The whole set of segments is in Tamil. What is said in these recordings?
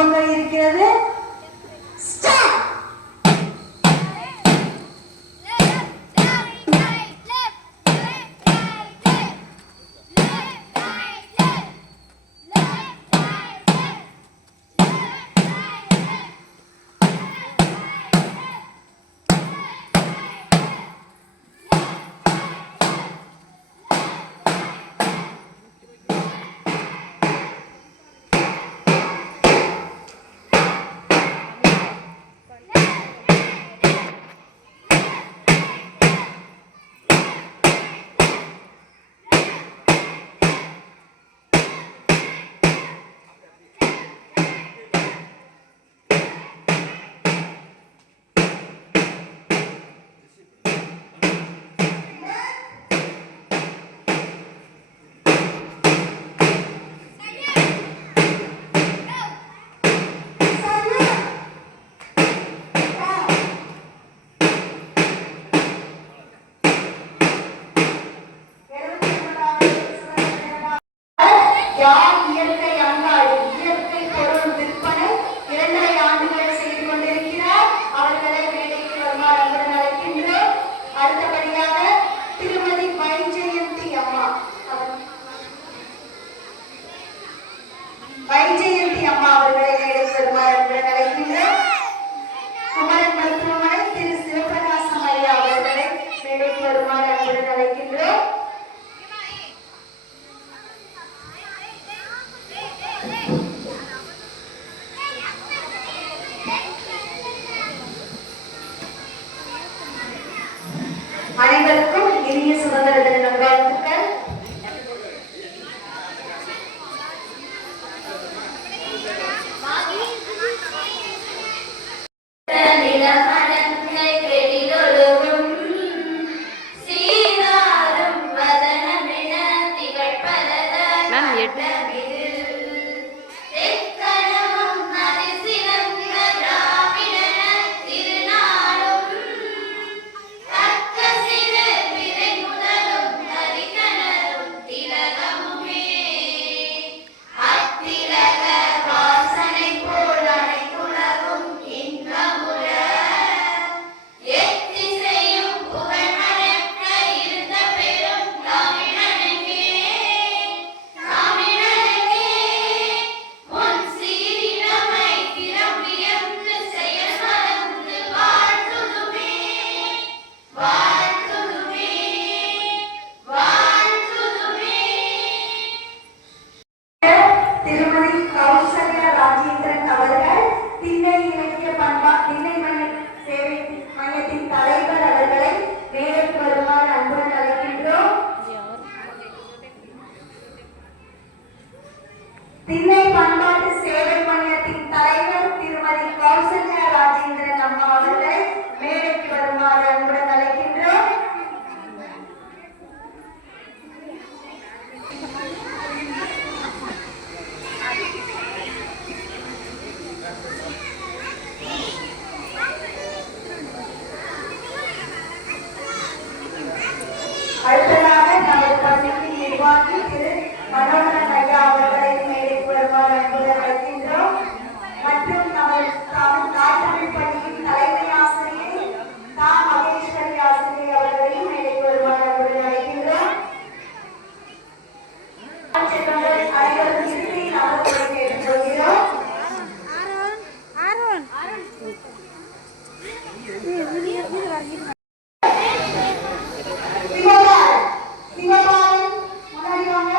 பொங்கல் இருக்கிறது. வைஜெயந்தி அம்மா அவர்களை மேடைக்கு வருமாறு அன்புடன் அழைக்கின்றோம். குமரன் மருத்துவமனை திரு சிவபிரகாசம் ஐயா அவர்களை மேடைக்கு வருமாறு அன்புடன் அழைக்கின்றோம். அனைவருக்கும் இனிய சுதந்திர தின நல்வாழ்த்துக்கள். தில்லை பண்பாட்டு சேவை மையத்தின் தலைவர் திருமதி கௌசல்யா ராஜேந்திரன் அம்மா அவர்களை மேடைக்கு வருமாறு அன்புடன் அழைக்கின்றோம். அடுத்ததாக நமது பள்ளியின் நிர்வாகி திரு மனோகரன் ஐயா அவர்களை மேடைக்கு வருமாறு அன்புடன் அழைக்கின்றோம். மற்றும் நமது தாய்த்தமிழ் பள்ளியின் தலைமை ஆசிரியை தா மகேஸ்வரி ஆசிரியை அவர்களையும் மேடைக்கு வருமாறு அன்புடன் அழைக்கின்றோம். அனைவரும் இருக்கையில் அமர்வுகளை கேட்டுக்கொள்கிறோம். சிவபாலன் முன்னாடி வாங்க.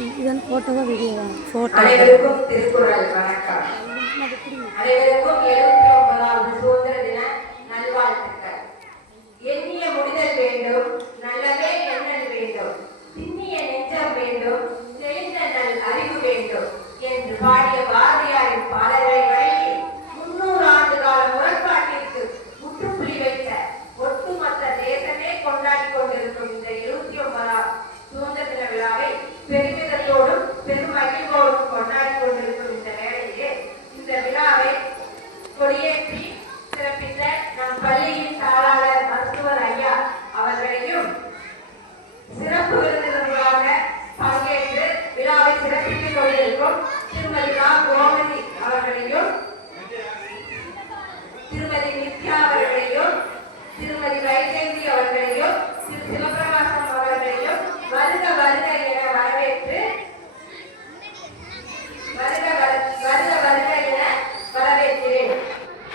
இதன் போட்டோவா வீடியோவா? போட்டோ. அனைவருக்கும் திருக்குறள் வணக்கம். அனைவருக்கும் 79வது சுதந்திர தின நல்வாழ்த்துக்கள். எண்ணிய முடிதல் வேண்டும், நல்லவே எண்ணல் வேண்டும், திண்ணிய நெஞ்சம் வேண்டும், தெளிந்த நல் அறிவு வேண்டும் என்று பாடிய பாரதியாரின் பாடலை வழங்கி 300 ஆண்டு கால முரண்பாட்டிற்கு முற்றுப்புள்ளி வைத்த ஒட்டுமொத்த தேசமே கொண்டாடி கொண்டிருக்கும் இந்த 29வது சுதந்திர தின விழாவை பெருமிதத்தோடும் பெரும் மகிழ்வோடும் கொண்டாடி கொண்டிருக்கும் இந்த வேளையிலே இந்த விழாவை கொடியேற்றி சிறப்பித்த நம் பள்ளியின் தாளாளர் மருத்துவர் ஐயா அவர்களையும் சிறப்பு விருந்தினர்களாக பங்கேற்று விழாவை சிறப்பித்துக் கொண்டிருக்கும் திருமதி கோமதி அவர்களையும், திருமதி நித்யா அவர்களையும், திருமதி வைஜெயந்தி அவர்களையும், திரு சிவபிரகாசம் அவர்களையும் வருக வருக என வரவேற்று வருக என வரவேற்கிறேன்.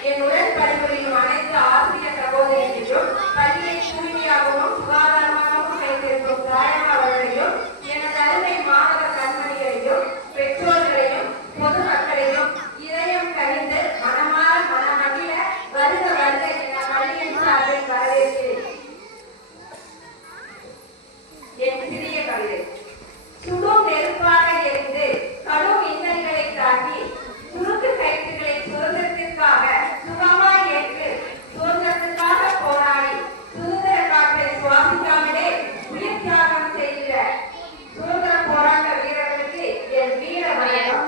என்னுடன் பணிபுரியும் அனைத்து ஆசிரியர் சகோதரிகளையும், பள்ளியை தூய்மையாகவும் சுகாதாரமாகவும் வைத்திருக்கும் தாயமா அவர்களையும், எனது அருமை மாணவ கண்மணிகளையும், பெற்றோர்களையும், பொதுமக்களையும் இதயம் கழிந்து மனமாற மனமகிழ வருக வருக என பள்ளியின் சார்பில் வரவேற்கிறேன். என் சிறிய கவிதை. சுடும் நெருப்பாக எரிந்து கடும் இன்னல்களை தாக்கி சுருக்கு கயிற்றுகளை சுதந்திரத்திற்காக சுகமாய் ஏற்று சுதந்திரத்திற்காக போராடி சுதந்திர காற்றை சுவாசிக்காமலே உயிர் தியாகம் செய்கிற சுதந்திர போராட்ட வீரர்களுக்கு என் வீர வணக்கம்.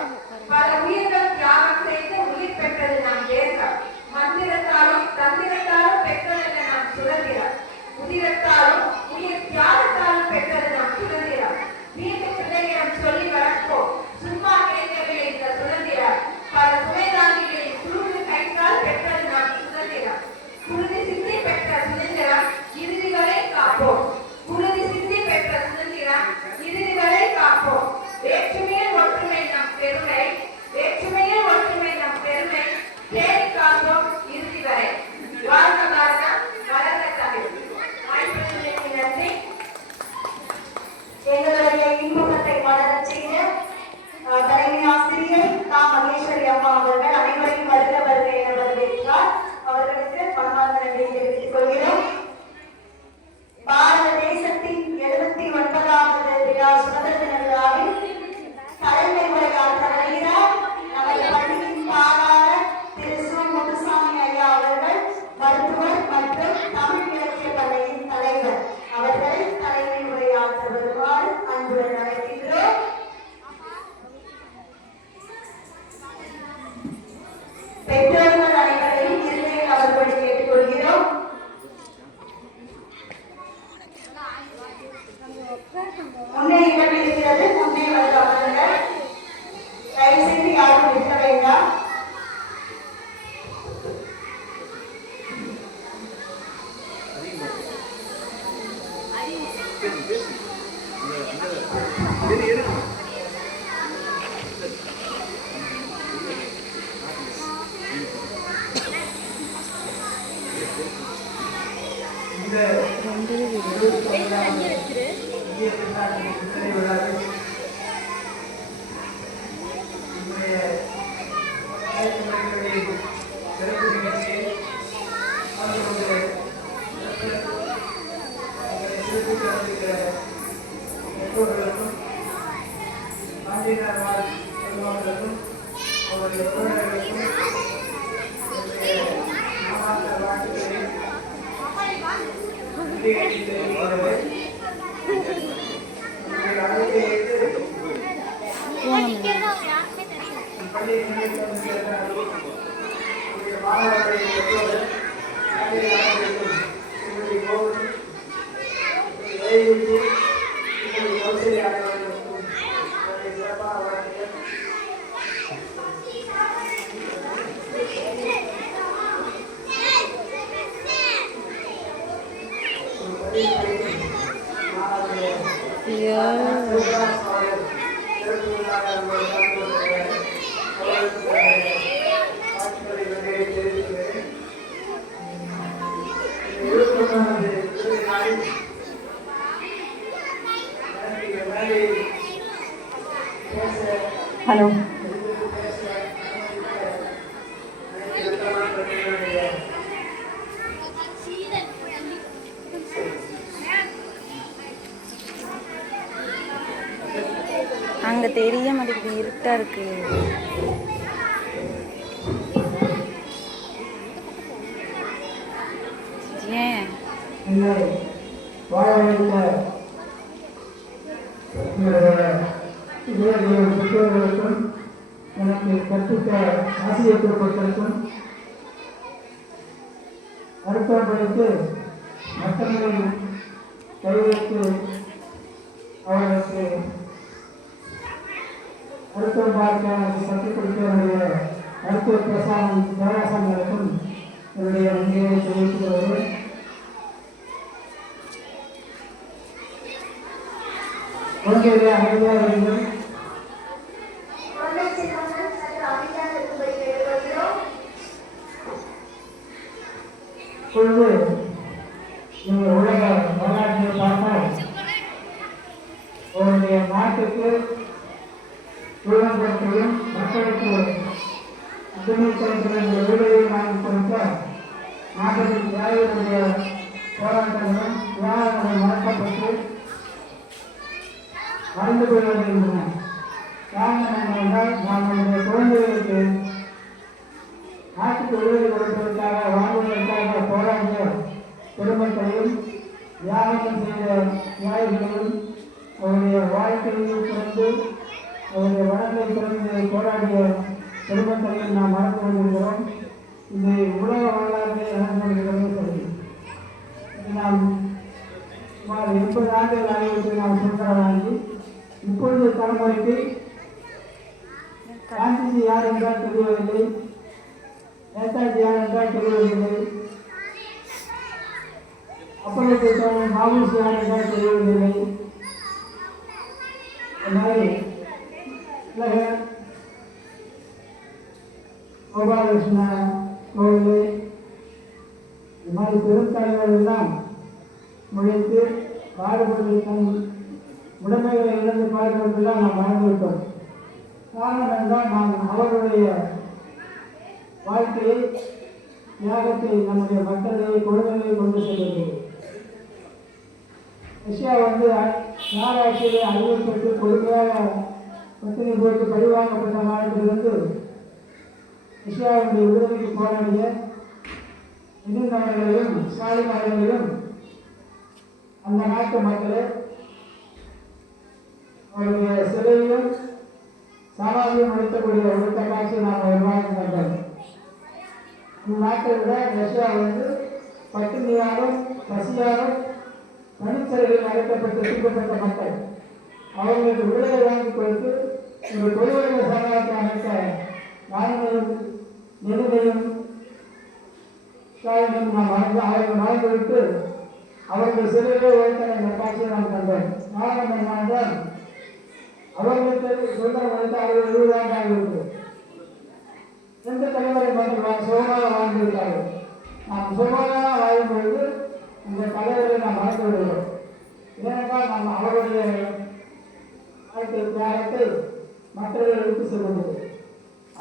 பல உயிர்கள் தியாகம் செய்து உயிர் பெற்றது நம் தேசம். மந்திரத்தாலும் தந்திரத்தாலும் பெற்றதல்ல நம் சுதந்திரம். உதிரத்தாலும் உயிர் தியாகத்தாலும் பெற்றது நம் சுதந்திரம். வீட்டு பிள்ளைகளிடம் சொல்லி வளர்ப்போம், சும்மா கிடைக்கவில்லை இந்த சுதந்திரம். பல துணைதாங்கிகளின் குறுக்கு கைத்தால் பெற்றது நம் சுதந்திரம். குருதி சிந்தி பெற்ற சுதந்திரம் இறுதி வரை காப்போம். குருதி சிந்தி பெற்ற சுதந்திரம் இறுதி வரை காப்போம். வேற்றுமையில் ஒற்றுமை நம் பெருமை, வேற்றுமையில் ஒற்றுமை நம் பெருமை, தேடி காப்போம் இறுதி வரை. வாழ்க பாரதம், வளர்ந்த தமிழ். வாய்ப்புகளுக்கு நன்றி. எங்களுடைய இன்பத்தை வளரச் செய்த தலைமை ஆசிரியர் தா மகேஸ்வரி அம்மா அவர்கள் அனைவரையும் வருக வருக என வரவேற்றார். அவர்களுக்கு பணமார்ந்த நன்றியை தெரிவித்துக் கொள்கிறோம். பாரத தேசத்தின் 79வது விழா சுதந்திர தின விழாவில் தலைமை உரையாற்ற வருகிறார் நமது பள்ளியின் தாளாளர் திரு சு முத்துசாமி ஐயா அவர்கள், மருத்துவர் மற்றும் தமிழ் இலக்கிய பள்ளியின் தலைவர். அவர்களை தலைமை உரையாற்ற வருமாறு அன்புடன் அழைக்கின்றோம். பெற்றோர்கள் அனைவரையும் இருக்கையில் அவர்களை கேட்டுக்கொள்கிறோம். முன்னே இடம் இருக்கிறது, முன்னே வந்து அமருங்கள். தயவு செய்து யாரும் நிற்க வேண்டாம். ஹலோ. அங்கே தெரிய மாட்டேங்குது, இருட்டா இருக்கு. ஏன் பெற்றோர்களுக்கும் எனக்கு கற்பித்த ஆசிரியர் பெருமக்களுக்கும் மருத்துவம் படித்து மற்றவர்களின் கைவிட்டு அவர்களுக்கு மருத்துவம் பார்க்க கற்றுக் கொடுத்தவருடைய மருத்துவ பேராசங்களுக்கும் என்னுடைய நன்றியை தெரிவித்துக் கொள்கிறேன். குழந்தைகளை அமைதியாக வேண்டும். இப்பொழுது நீங்கள் உலக வரலாற்றை பார்த்தால் அவருடைய நாட்டுக்கு சுதந்திரத்தையும் மக்களுக்கு அடிமைத்தனத்தின் விடுதலையை வாங்கி கொடுத்த நாட்டின் தியாகிகளுடைய போராட்டங்களும் தியாகங்களும் மறக்கப்பட்டு மறந்து கொள்வதில்லை. காரணம் என்னவென்றால் நம்முடைய குழந்தைகளுக்கு நாட்டுக்கு விடுதலை கொடுப்பதற்காக வாழ்வதற்காக போராடிய பெருமக்களையும் தியாகம் செய்த தியாகிகளையும் அவருடைய வாழ்க்கையில் பிறந்து அவருடைய வளத்தை பிறந்து போராடிய பெருமக்களையும் நாம் மறந்து கொண்டிருக்கிறோம். இது உலக வரலாற்றை நடந்து கொண்டிருக்கிறது. சரி, நாம் சுமார் 80 ஆண்டுகள் ஆகியவற்றை நாம் சுதந்திரமாகி இப்பொழுது தலைமுறைக்கு காந்திஜி யார் என்றால் தெரியவில்லை, நேதாஜி யார் என்றால் தெரியவில்லை, அப்பொழுது மாவூசி யார் என்றால் தெரியவில்லை. கோபாலகிருஷ்ண கோவிலே இது மாதிரி பெருந்தலைவர்கள் எல்லாம் முளைத்து பாடுபட்டு தன் உடைமைகளை இழந்து பாடுபட்டுதான் நாம் வாழ்ந்துவிட்டோம். காரணம் என்றால் நாம் அவருடைய வாழ்க்கையை தியாகத்தை நம்முடைய மக்களை குழந்தைகளை கொண்டு செல்வது. ரஷ்யா நாராட்சியிலே அறிவிக்கப்பட்டு கொடுமையாக பத்தினி போட்டு பழிவாங்கப்பட்ட மாநிலத்திலிருந்து ரஷ்யாவுடைய விடுதலைக்கு போராடிய லெனின் அவர்களையும் ஸ்டாலின் அவர்களையும் அந்த நாட்டு மக்களே அவருடைய சிலையிலும் சமாதியும் அளிக்கக்கூடிய ஒழுக்க காட்சியை நாம் உருவாக்கி கண்டோம். இந்த நாட்டை விட ரஷ்யா பட்டினியாலும் பசியாலும் தனிச்சிறையில் அழைக்கப்பட்டு தூக்கப்பட்ட மக்கள் அவர்களுக்கு விடுதலை வாங்கி கொடுத்து ஒரு தொழிலுடைய சமூகத்தை அமைத்த நாயனையும் நெருமையும் ஸ்டாலினையும் நாம் அவர்கள் வாழ்ந்துவிட்டு அவர்கள் சிறையிலே வைத்த இந்த காட்சியை நாம் கண்டோம். காரணம் என்னவென்றால் அவர்களுக்கு சுதந்திரம் அளித்து அவர்கள் 20 ஆண்டு ஆகிவிட்டது. 2 தலைவரை மக்கள் சுகமாக வாழ்ந்திருக்கார்கள். நாம் சுகமாக வாழும் பொழுது இந்த தலைவர்களை நாம் மறந்து விடுகிறோம். ஏனென்றால் நாம் அவருடைய வாழ்க்கை தியாகத்தை மற்றவர்கள் எடுத்து செல்வது.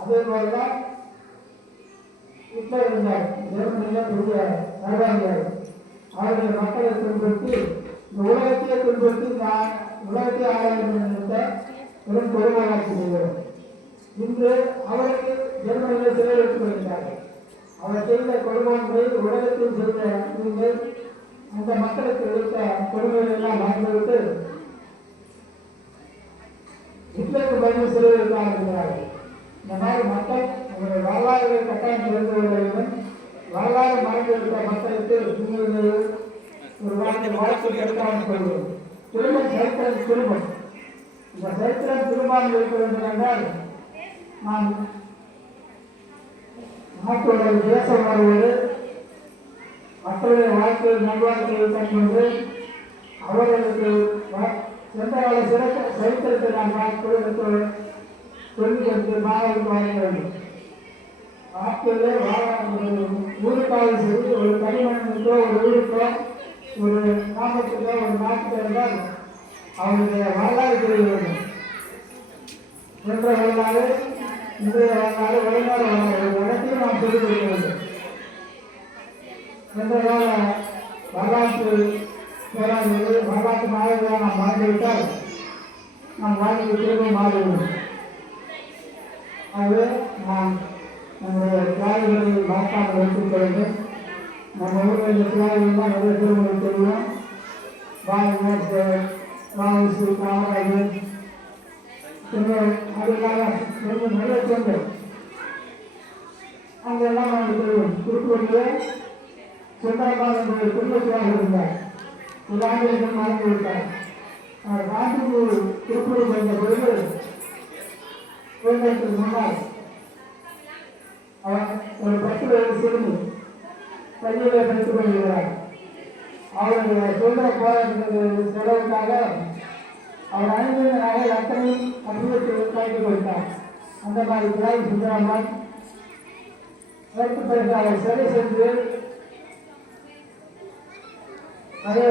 அதே போலதான் ஹிட்லர் இருந்தார், ஜெர்மனியில் பெரிய சர்வாதிகாரி. அவருடைய மக்களை துன்புறுத்தி இந்த உலகத்தையே துன்புறுத்தி உலகத்தை ஆராய்ந்த பெரும் கொடுமையாட்சி செய்கிறோம். இன்று அவருக்கு ஜெர்மனியில் சிறையில் வைத்துக் கொள்கிறார்கள். அவர் செய்த கொடுமையை உலகத்தில் செய்த நீங்கள் அந்த மக்களுக்கு எடுத்த கொடுமைகள் எல்லாம் மறந்துவிட்டு ஹிட்லருக்கு பதில் சிறையில் வைக்க ஆரம்பிக்கிறார்கள். இந்த மாதிரி மக்கள் அவருடைய வரலாறுகளை கட்டாயம் தெரிந்து கொள்ள வேண்டும். வரலாறு மறந்துவிட்ட மக்களுக்கு ஒரு வாழ்க்கை எடுக்காமல் கொள்வோம். திரும்ப சரித்திரம் திரும்பும். இந்த சரித்திரம் திரும்பாமல் இருக்க வேண்டும் என்றால் நாம் நாட்டுடைய தேச உணர்வோடு மக்களுடைய வாழ்க்கையில் நல்வாழ்க்கையை கண்டு அவர்களுக்கு சென்ற கால சரித்திரத்தை நாம் சொல்லிக் கொடுத்து மாணவர்களுக்கு வழங்க வேண்டும். வாழ்க்கையிலே ஊருக்காக சரி, ஒரு தனிமனிதனுக்கோ ஒரு ஊருக்கோ ஒரு கிராமத்துக்கோ ஒரு நாட்டுக்கோ இருந்தால் அவருடைய வரலாறு தெரிய வேண்டும். என்ற வரலாறு, இன்றைய வரலாறு, வருங்கால வரலாறு அனைத்தையும் நாம் சொல்லிக் கொடுக்க வேண்டும். என்ற கால வரலாற்று போராளிகள், வரலாற்று நாயகர்களாக நாம் வாழ்ந்துவிட்டால் நாம் வாழ்க்கை திரும்ப மாறிவிடும். ஆகவே நாம் நம்முடைய தியாகிகளை மறக்காமல் வைத்துக் கொள்ள வேண்டும். நம்ம ஊரில் இந்த தியாகிகள்லாம் நிறைய பேர் உங்களுக்கு தெரியும். வாசி காமராஜர் அதெல்லாம் நிறைய பேர்கள் அங்கெல்லாம் நமக்கு தெரியும். திருப்பூரிலே சுந்தரமாக என்ற குடும்பத்தியாக இருந்தார். எல்லாரும் மறந்து விட்டார். நாட்டுக்கு திருப்பூர் வந்த பொழுது குழந்தைக்கு முன்னால் அவர் ஒரு 10 வயது சிறுமி கையிலே படித்துக் கொள்கிறார். அவருடைய சுதந்திர போராட்டத்திற்கு செலவுக்காக அவர் அணிந்த நகை அத்தனை அப்படியே கைது கொடுத்தார். அந்த மாதிரி தியாகி சுந்தரம்மாள் அதற்கு பிறகு அவர் சிறை சென்று நிறைய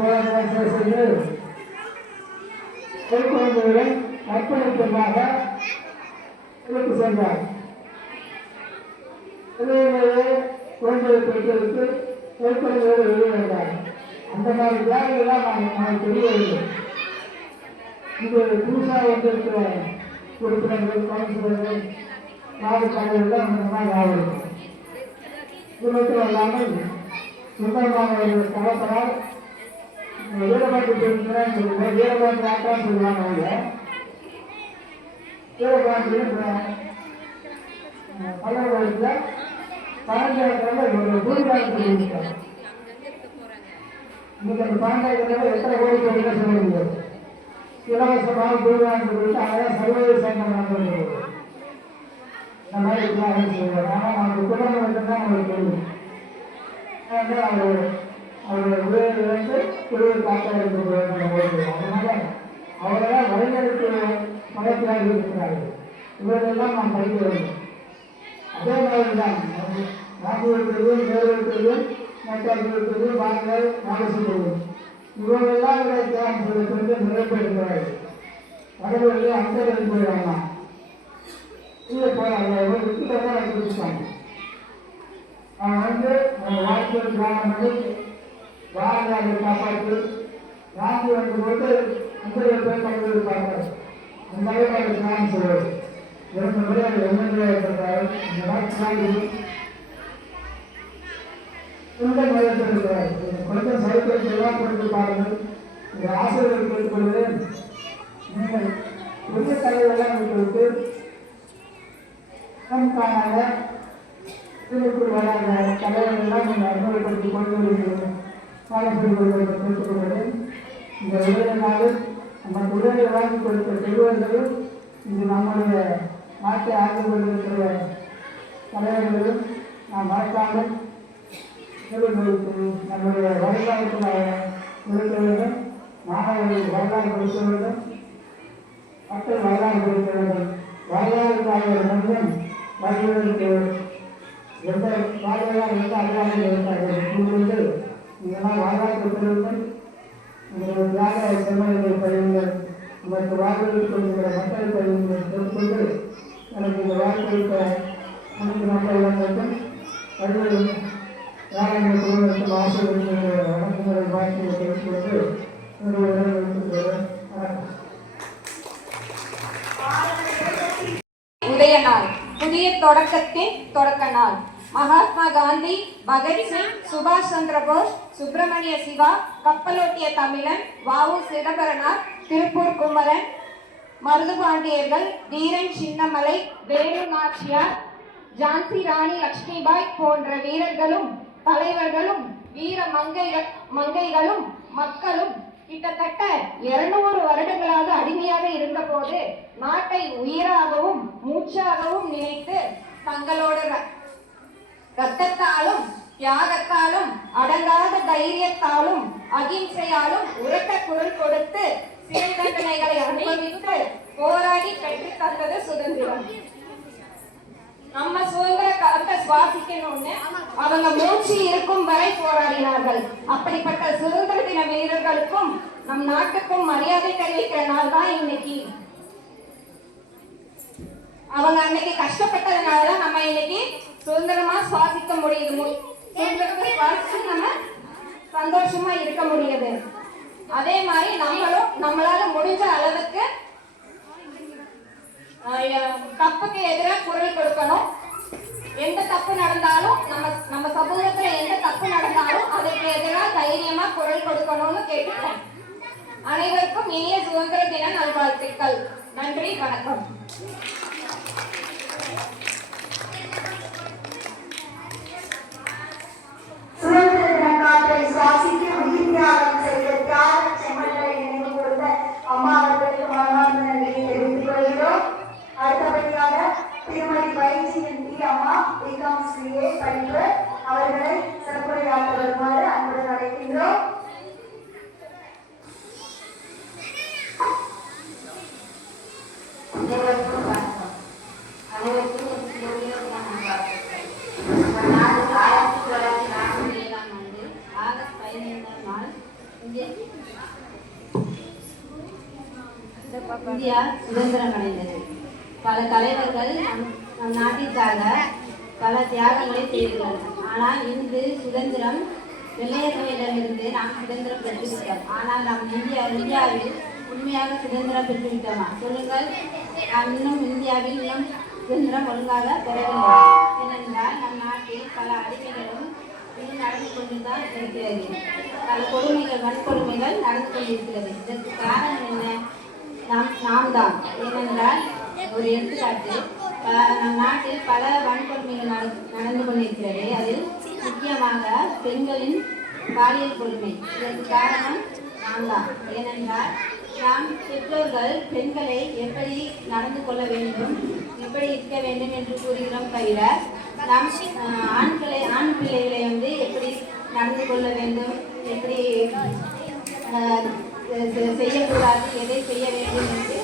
போராட்டம் சிறை சென்று குழந்தைகளை அர்ப்பணிப்பதாக இழுத்து சென்றார். இளைஞர்களே குழந்தைகளை பெற்றெடுத்து குழந்தைகளோடு வெளியே வந்தார். அந்த மாதிரி தியாகிகளாக நாம் தெரிய வேண்டும். இது புதுசாக வந்திருக்கிற உறுப்பினர்கள், கவுன்சிலர்கள், நாடு தலைவர்கள் அந்த மாதிரி ஆகும். இது மட்டும் இல்லாமல் சுந்தரமானவர்கள் தகப்பனால் வீரபாண்டி வீரபாண்டி ஆட்டான்னு சொல்லுவாங்க. அவங்க வீரபாண்டியில் பல்லவர்கள் பழங்காலத்தில் ஒரு பூரிபாலத்தில் இருக்கார். இன்னைக்கு அந்த பழங்காலத்தில் எத்தனை கோடி சொல்ல முடியாது. இலவசமாக பூரிபாலத்தில் போயிட்டு அதான் சர்வதேச சங்கம் நடந்தது. இந்த மாதிரி சொல்லுவார். ஆனால் நமக்கு குடும்பம் மட்டும்தான் நம்மளுக்கு தெரியும். அவருடைய உதவியிலிருந்து குழுவை காக்க இருக்கிறது. அதனால அவரெல்லாம் வரையறுக்கு மதத்திலாக இருக்கிறார்கள். இவரெல்லாம் நாம் படிக்க வேண்டும். அதே மாதிரிதான் நாகூருக்குரியது, நேருக்குரியது, நேதாஜிக்குரியது, பாரதியார், நாகேஸ்வரர் இவரெல்லாம் கொஞ்சம் நிறைவேற்றுகிறார்கள். கடவுளே அந்த போயிடலாம் இல்லை போறாங்க விட்டுதான் கொடுத்தாங்க. அவன் வாழ்க்கை கிராமங்கள் பாரதியாரை காப்பாற்றி காந்தி போது அந்த பேர் கலந்து இருப்பாங்க. அந்த அளவுக்கு கிராமம் சொல்வது 2 முறை அவர் எம்எல்ஏ இருக்கிறார். இந்த நாட்டு இந்த மையத்தில் இருக்கிறார். கொஞ்சம் சைக்கிள் எல்லாம் கொடுத்து பாருங்கள். இந்த ஆசிரியர்கள் கேட்டுக்கொள்வது நீங்கள் புதிய தலைவரெல்லாம் விட்டு காணாத திருக்குள் வராத தலைவர்களெல்லாம் நீங்கள் அறிமுகப்படுத்திக் கொள்வீர்கள். கேட்டுக்கொள்வது இந்த விளைய நாடு நம்ம உதவியை வாங்கி கொடுத்த செல்வர்களும் இது நம்முடைய நாட்டை ஆய்வு கொண்டிருக்கிற தலைவர்களும் நாம் மறக்காமல் நம்முடைய வரலாற்றுக்கு கொடுக்க வேண்டும். மாணவர்கள் வரலாறு கொடுக்க வேண்டும். மக்கள் வரலாறு கொடுக்க வேண்டும். வரலாறுக்காக மட்டும் வருவதற்கு எந்த பாதையாக எந்த அதிகாரிகள் இருந்தார்கள் இதெல்லாம் வரலாறு கொடுக்கிறவர்கள் உங்களுடைய தியாக செம்மல்களை பயிர்கள் உங்களுக்கு வாக்குறுதி கொள்கிற மக்களை பயிர்கள் கேட்டுக்கொண்டு எனக்கு இந்த வாக்குறுத்த அனைத்து மக்கள் வந்ததும் பல்வேறு வேளாண்மை குழுவிற்கும் ஆசிரியர்கள் வணக்கங்களை வாக்குறுதியை கேட்டுக்கொண்டு என்னுடைய உரையை வைத்துக்கொள்கிறேன். உதய நாள், புதிய தொடக்கத்தின் தொடக்க நாள். மகாத்மா காந்தி, பகத்சிங், சுபாஷ் சந்திர போஸ், சுப்பிரமணிய சிவா, கப்பலோட்டிய தமிழன், வ.உ. சிதம்பரனார், திருப்பூர் குமரன், மருதுபாண்டியர்கள், வீரன் சின்னமலை, வேலு நாச்சியார், ஜான்சி ராணி லட்சுமிபாய் போன்ற வீரர்களும் தலைவர்களும் வீர மங்கைகளும் மக்களும் கிட்டத்தட்ட 200 வருடங்களாக அடிமையாக இருந்தபோது நாட்டை உயிராகவும் மூச்சாகவும் நினைத்து தங்களோட ரத்தத்தாலும் தியாகத்தாலும் அடங்காத தைரியத்தாலும் அகிம்சையாலும் உரத்த குரல் கொடுத்து சிறை தண்டனைகளை அனுபவித்து போராடி பெற்று தந்தது சுதந்திரம். நம்ம சுதந்திர காலத்தை சுவாசிக்கணும்னு அவங்க மூச்சு இருக்கும் வரை போராடினார்கள். அப்படிப்பட்ட சுதந்திர தின வீரர்களுக்கும் நம் நாட்டுக்கும் மரியாதை தெரிவிக்கிற நாள் தான் இன்னைக்கு. அவங்க அன்னைக்கு கஷ்டப்பட்டதுனாலதான் நம்ம இன்னைக்கு சுதந்திரமா சுவாசிக்க முடியுது. சுதந்திரத்தை சுவாசிச்சு நம்ம சந்தோஷமா இருக்க முடியுது. அதே மாதிரி நம்மளும் நம்மளால முடிஞ்ச அளவுக்கு தப்புக்கு எதிராக குரல் கொடுக்கணும். எந்த தப்பு நடந்தாலும் நம்ம சமூகத்துல எந்த தப்பு நடந்தாலும் அதுக்கு எதிராக தைரியமா குரல் கொடுக்கணும்னு கேட்டுக்கிறேன். அனைவருக்கும் இனிய சுதந்திர தின நல்வாழ்த்துக்கள். நன்றி, வணக்கம். சுதந்திர தின காற்றை சுவாசித்து உயிர் தியாகம் செய்த தியாக செம்மல்களை நினைவு கூர்ந்த அம்மா அவர்களுக்கு மனமார்ந்த நன்றியை தெரிவித்துக் கொள்கிறோம். அடுத்தபடியாக திருமதி வைஜெயந்தி அம்மா பிகாம் சிஏ படிப்பு அவர்களை சிறப்புரையாற்ற வருமாறு அன்புடன் அழைக்கின்றோம். அனைவருக்கும் வணக்கம். அனைவருக்கும் நம்ம நாடு 1947 ஆண்டு ஆகஸ்ட் 15 நாள் இந்தியா சுதந்திரம் அடைந்தது. பல தலைவர்கள் நம் நாட்டிற்காக பல தியாகங்களை செய்துள்ளனர். ஆனால் இன்று சுதந்திரம் வெள்ளையர்களிடமிருந்து நாம் சுதந்திரம் பெற்றுவிட்டோம். ஆனால் நம் இந்தியாவில் உண்மையாக சுதந்திரம் பெற்றுவிட்டோமா? சொல்லுங்கள். நாம் இந்தியாவில் இன்னும் சுதந்திரம் ஒழுங்காக பெறவில்லை. ஏனென்றால் நம் நாட்டில் பல அடிமைகளும் இன்னும் நடந்து கொண்டுதான் இருக்கிறது. பல வன்கொடுமைகள் நடந்து கொண்டிருக்கிறது. இதற்கு காரணம் என்ன? நாம் தான். ஏனென்றால் ஒரு எடுத்துக்காட்டு, நம் நாட்டில் பல வன்கொடுமைகள் நடந்து கொண்டிருக்கிறது. அதில் முக்கியமாக பெண்களின் பாலியல் கொடுமை. இதற்கு காரணம் நாம் தான். ஏனென்றால் நாம் பெற்றோர்கள் பெண்களை எப்படி நடந்து கொள்ள வேண்டும், எப்படி இருக்க வேண்டும் என்று கூறுகிறோம். தவிர நாம் ஆண் பிள்ளைகளை எப்படி நடந்து கொள்ள வேண்டும், எப்படி செய்யக்கூடாது, எதை செய்ய வேண்டும் என்று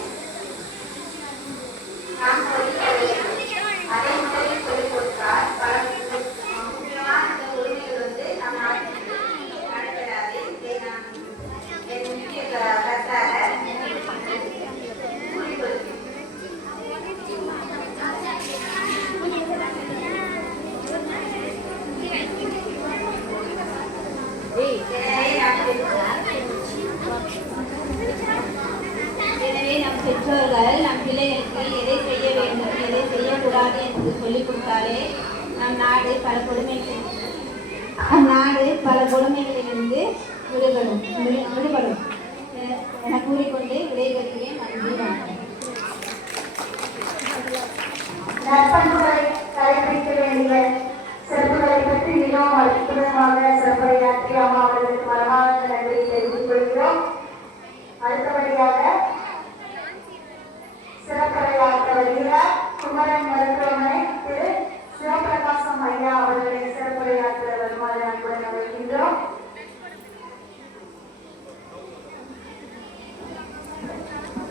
நாம் அதே மாதிரி சொல்லிக் கொடுத்தால் பல முக்கியமான இந்த உரிமைகள் நம் நாட்டில் நடைபெறாது. என் முக்கிய கருத்தாக எனவே நம் பெற்றோர்கள் நம் பிள்ளைகளுக்கு எதை செய்ய வேண்டும், எதை செய்யக்கூடாது என்று சொல்லிக் கொடுத்தாலே நம் நாடு பல கொடுமைகளிலிருந்து விடுபடும் என கூறிக்கொண்டு விடைபெறுகிறேன். நன்றி, வணக்கம். நற்பண்புகளை கடைபிடிக்க வேண்டிய சிறப்புகளை பற்றி மிகவும் அற்புதமாக சிறப்புரையாற்றிய அம்மா அவர்களுக்கு மனமார்ந்த நன்றியை தெரிவித்துக் கொள்கிறோம். அடுத்தபடியாக சிறப்புரையாற்ற வருகிறார் குமரன் மருத்துவமனை திரு சிவபிரகாசம் ஐயா அவர்களை சிறப்புரையாற்ற வருமாறு அன்புடன் அழைக்கின்றோம்.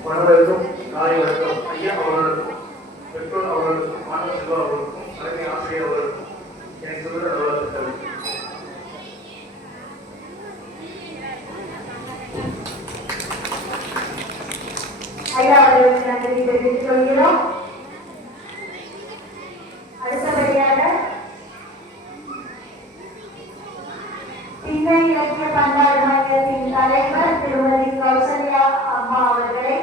வணக்கம். நாளை வணக்கம். ஐயா அவர்களுக்கும் பெற்றோர் அவர்களுக்கும் மாணவ செல்வா அவர்களுக்கும் தலைமை ஆசிரியர் அவர்களுக்கும் எனக்கு சொல்லுற நல்வாழ்த்துக்கள். ஐயா அவர்களுக்கு நன்றி தெரிவித்துக் கொள்கிறோம். அடுத்தபடியாக பின்னை இலக்கிய பண்பாடு மையத்தின் தலைவர் திருமதி கௌசல்யா அம்மா அவர்களை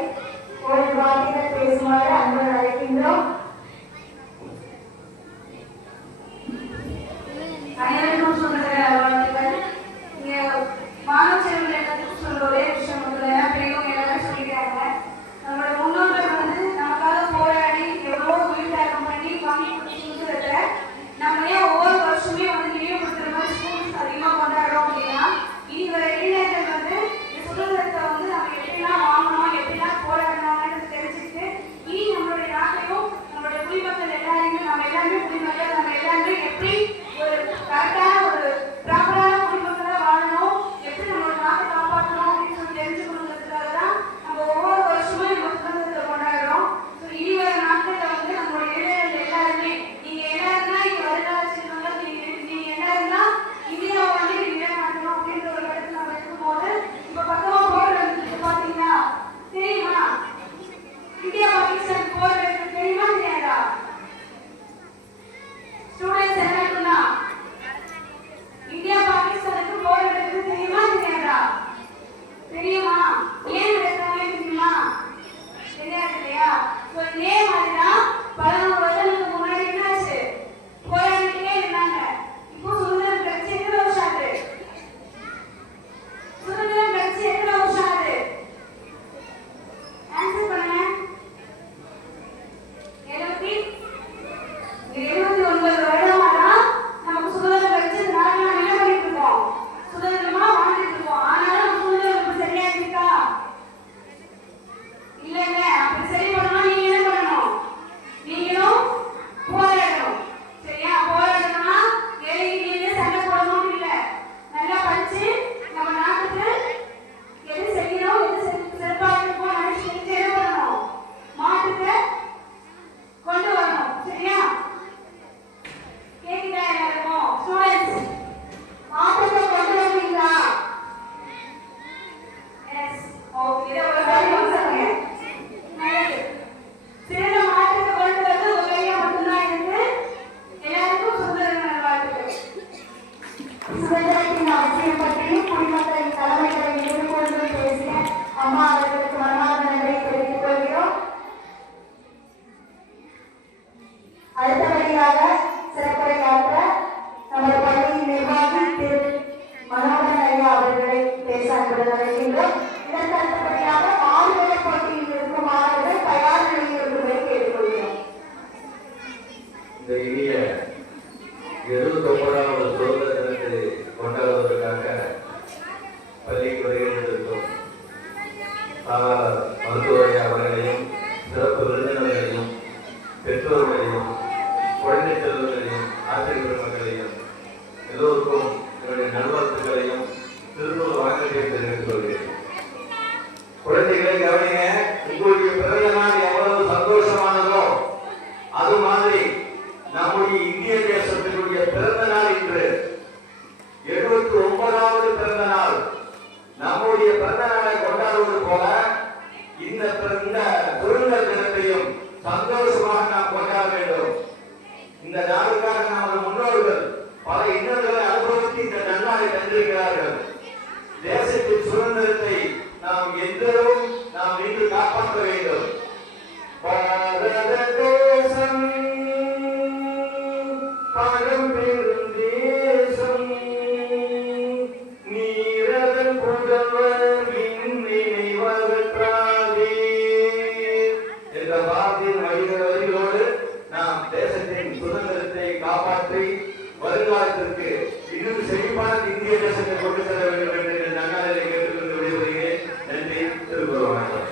ஒரு வார்த்தைகள் பேசுமாறு அன்புடன் அழைக்கின்றோம். அனைவருக்கும் சொல்லுகிற வாழ்த்துக்கள். இங்க மாணவ செல்வங்கள் எல்லாத்துக்கும் சொல்ற ஒரே விஷயம் பிள்ளைங்க எல்லாரும் சொல்லிட்டாங்க. நம்மளோட முன்னோர்கள் நமக்காக போராடி எவ்வளோ உயிர் தியாகம் பண்ணி வாங்கி கொடுத்துருக்கிறத நம்ம ஏன் ஒவ்வொரு வருஷமே நினைவுபடுத்துற மாதிரி ஸ்கூல்ஸ் அதிகமாக கொண்டாடுறோம் அப்படின்னா இனி வர இளைஞர்கள் இந்த சுதந்திரத்தை ஏன் நடக்கிறாங்க தெரியுமா? தெரியாது இல்லையா? ஸோ இதே மாதிரிதான் பல நூறு வருடங்களுக்கு முன்னாடி என்னாச்சு? போராடிட்டே இருந்தாங்க. இப்போ சுதந்திரம் கிடைச்சி எத்தனை வருஷம் ஆகுது? சுதந்திரம் கிடைச்சி எத்தனை வருஷம் ஆகுது? ஆன்சர் பண்ணுங்க. 79 வருடமா தான் நமக்கு சுதந்திரம் கிடைச்சதுனால நம்ம என்ன பண்ணிட்டு இருக்கோம்? சுதந்திரமா வாழ்ந்துட்டு இருக்கோம். ஆனாலும் நம்ம சுதந்திரம் இப்ப சரியா இருக்கா? இல்ல. அப்படி சரி பண்ணணும். நீங்க என்ன பண்ணணும்? நீங்களும் போராடணும். சரியா? போராடணும்னா ஏழைக்கு சண்டை போடணும் இல்ல. நல்லா படிச்சு நம்ம நாட்டுக்கு எது செய்யணும், எது சிறப்பாக இருக்கும் நினைச்சு என்ன பண்ணணும்? மாற்றத்தை கொண்டு வரணும். சரியா? கேக்குதா எல்லாருக்கும்? ஸ்டூடெண்ட்ஸ், மாற்றத்தை கொண்டு வருவீங்களா? எஸ். ஓகே. இதை ஒரு வாட்டி சொல்லுங்க. நல்லது. சிறந்த மாற்றத்தை கொண்டு வந்து உங்க கையில மட்டும்தான் இருக்கு. எல்லாருக்கும் சுதந்திர நல்வாழ்த்துக்கள். சுதந்திரத்தின் அவசியம் பற்றியும் குடிமக்களின் தலைமைகளை எதிர்கொண்டு பேசிய அம்மா அவர்களுக்கு மனமார்ந்த நன்றியை தெரிவித்துக் கொள்கிறோம். அடுத்தபடியாக சிறப்புரையாற்ற நமது பள்ளியின் நிர்வாகி திரு மனோகரன் ஐயா அவர்களை பேச அன்புடன் அழைக்கின்றோம். இதற்கு அடுத்தபடியாக மாறுதல போட்டியில் இருக்கும் மாணவர்கள் தயார் நிலையில் இருக்கும்படி கேட்டுக்கொள்கிறோம். இந்த இனிய 79வது சுதந்திர தினத்தை கொண்டாடுவதற்காக பள்ளிக்கு வருகின்றிருக்கும் மருத்துவரையா அவர்களையும் சிறப்பு விருந்தினர்களையும் பெற்றோர்களையும் குழந்தை செல்வர்களையும் ஆசிரியர் பெருமக்களையும் எல்லோருக்கும் என்னுடைய நல்வாழ்த்துக்களையும் திருநூறு வாக்குகளையும் தெரிவித்துக் கொள்கிறேன். குழந்தைகளை கவனிங்க. உங்களுடைய பிறந்த நாள் எவ்வளவு சந்தோஷமானதோ அது மாதிரி நம்முடைய இந்திய தேசத்தினுடைய பிறந்த நாள் இன்று 79வது பிறந்த நாள். நம்முடைய பிறந்த நாளை கொண்டாடுவது போல இந்த சுதந்திர தினத்தையும் சந்தோஷமாக நாம் கொண்டாட வேண்டும். இந்த நாளுக்காக நமது முன்னோர்கள் பல இன்னல்களை அனுபவித்து இந்த நன்னாளை தந்திருக்கிறார்கள். தேசத்தின் சுதந்திரத்தை நாம் எந்தளவும் நாம் இன்று காப்பாற்ற வேண்டும். பாரத தேசம் பழம்பெரும் தேசம், நீரதன் புதல்வரின் நினைவகற்றாதே என்ற பாரதியின் வரிகளோடு நாம் தேசத்தின் சுதந்திரத்தை காப்பாற்றி வருங்காலத்திற்கு இன்னும் செழிப்பான இந்திய தேசத்தை கொண்டு செல்ல வேண்டும் என்று நன்னாளிலே கேட்டுக்கொண்டு விடைபெறுகிறேன். நன்றி. திருக்குறள் வணக்கம்.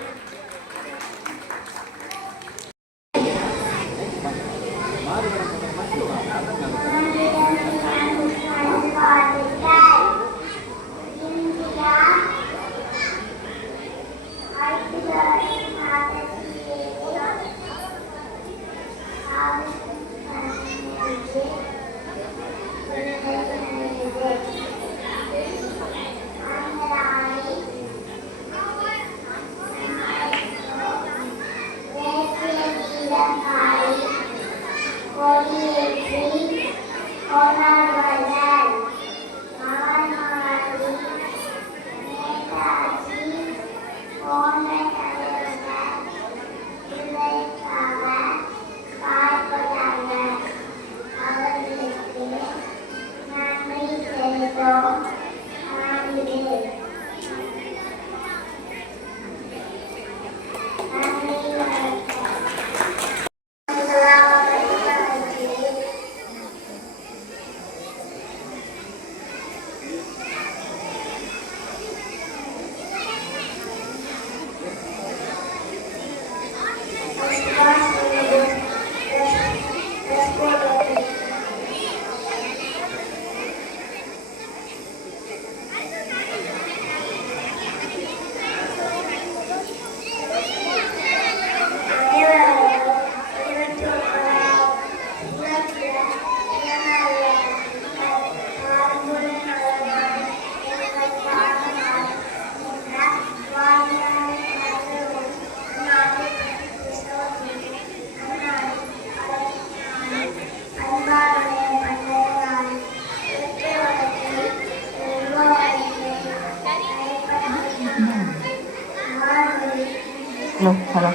ஹலோ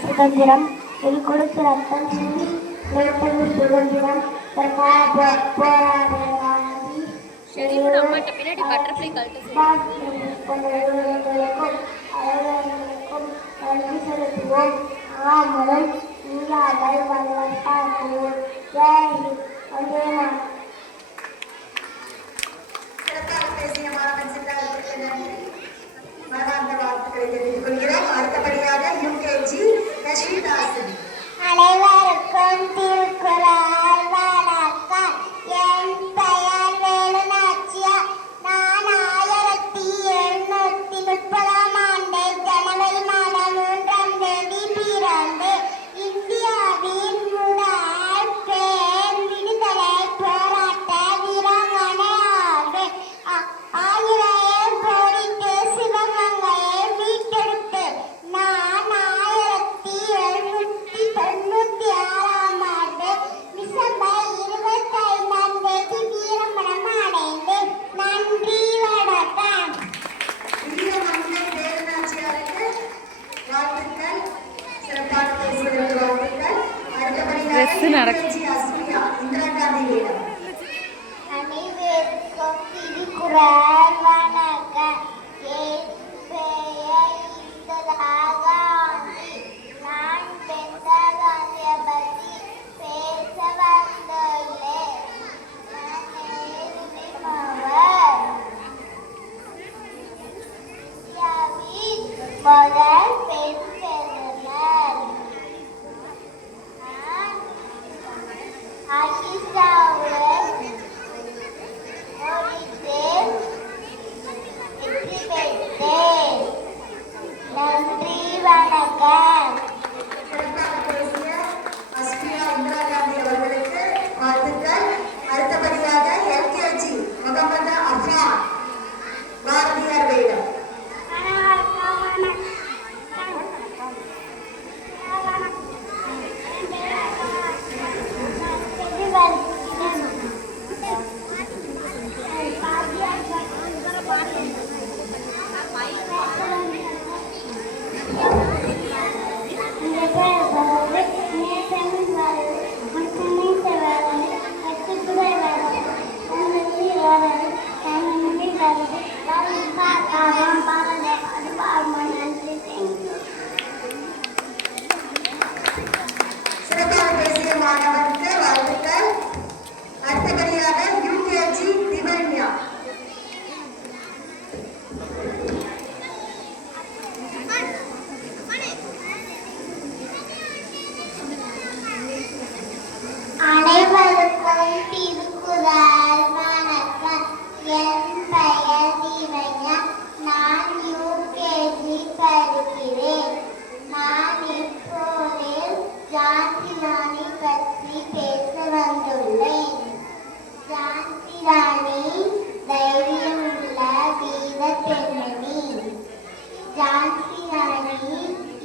சுதந்திரம் இது கொடுத்து ரத்தம் சிந்தி உழைத்தது சுதந்திரம் நன்றி செலுத்துவோம். ஆமலும் இல்லாமல் வல்லப்பாக்குவோம். ஜெய் வந்தே மாதரம். சிறப்பாக பேசிய மாணவன் சித்தார்த்துக்கு நன்றி. மனமார்ந்த வாழ்த்துக்களை தெரிவித்துக் கொள்கிறோம். அடுத்தபடியாக யூகேஜி லட்சுமிதாசன். அனைவருக்கும் திருக்குறள் வணக்கம். என் பெயர் வேலுநாச்சியா. நான் 1730 ஆண்டு ஜனவரி மாதம் 3ஆம் தேதி பிறந்தேன். இந்தியாவின் முதல் பெண் விடுதலை போராட்ட வீராங்கனை ஆவேன். ஆயிரம் போரிட்டு சிவகங்கையை மீட்டெடுத்தேன். நான் 1796 ஆண்டு டிசம்பர் 25ஆம் தேதி வீரமரணம் அடைந்தேன். நன்றி வணக்கம். வீரமங்கை வேலுநாச்சியாருக்கு வாழ்த்துக்கள். சிறப்பாக பேசியதற்கு வாழ்த்துக்கள். அடுத்தபடியாக யூகேஜி அஸ்மியா இந்திரா காந்தி வேடம். அனைவருக்கும் திருக்குறள் வணக்கம். என் பெயர் இந்திரா காந்தி. நான் இந்திரா காந்தியை பற்றி பேச வந்துள்ளேன். நான் நேருவிமவர். இந்தியாவின் முதல் பெண் பிரதமர். நான் ஆஷிஷாவுடன் ஓடித்தேன். வெற்றி பெற்றேன். நன்றி வணக்கம். சிறப்பாக பேசிய அஸ்மியா இந்திரா காந்தி அவர்களுக்கு வாழ்த்துக்கள். அடுத்தபடியாக எல்கேஜி முகமது அஃப்ரான் பாரதியார் வேடம். சிறப்பாக பேசிய மாணவனுக்கு வாழ்த்துக்கள். அடுத்தபடியாக யூகேஜி திவன்யா. அனைவருக்கும் திருக்குறள் வணக்கம். என் பெயர் திவன்யா. நான் யூகேஜி படிக்கிறேன். நான் இப்போது ஜான்சி ராணி பற்றி பேச வந்துள்ளேன். ஜான்சி ராணி தைரியமுள்ள வீர பெண்மணி. ஜான்சி ராணி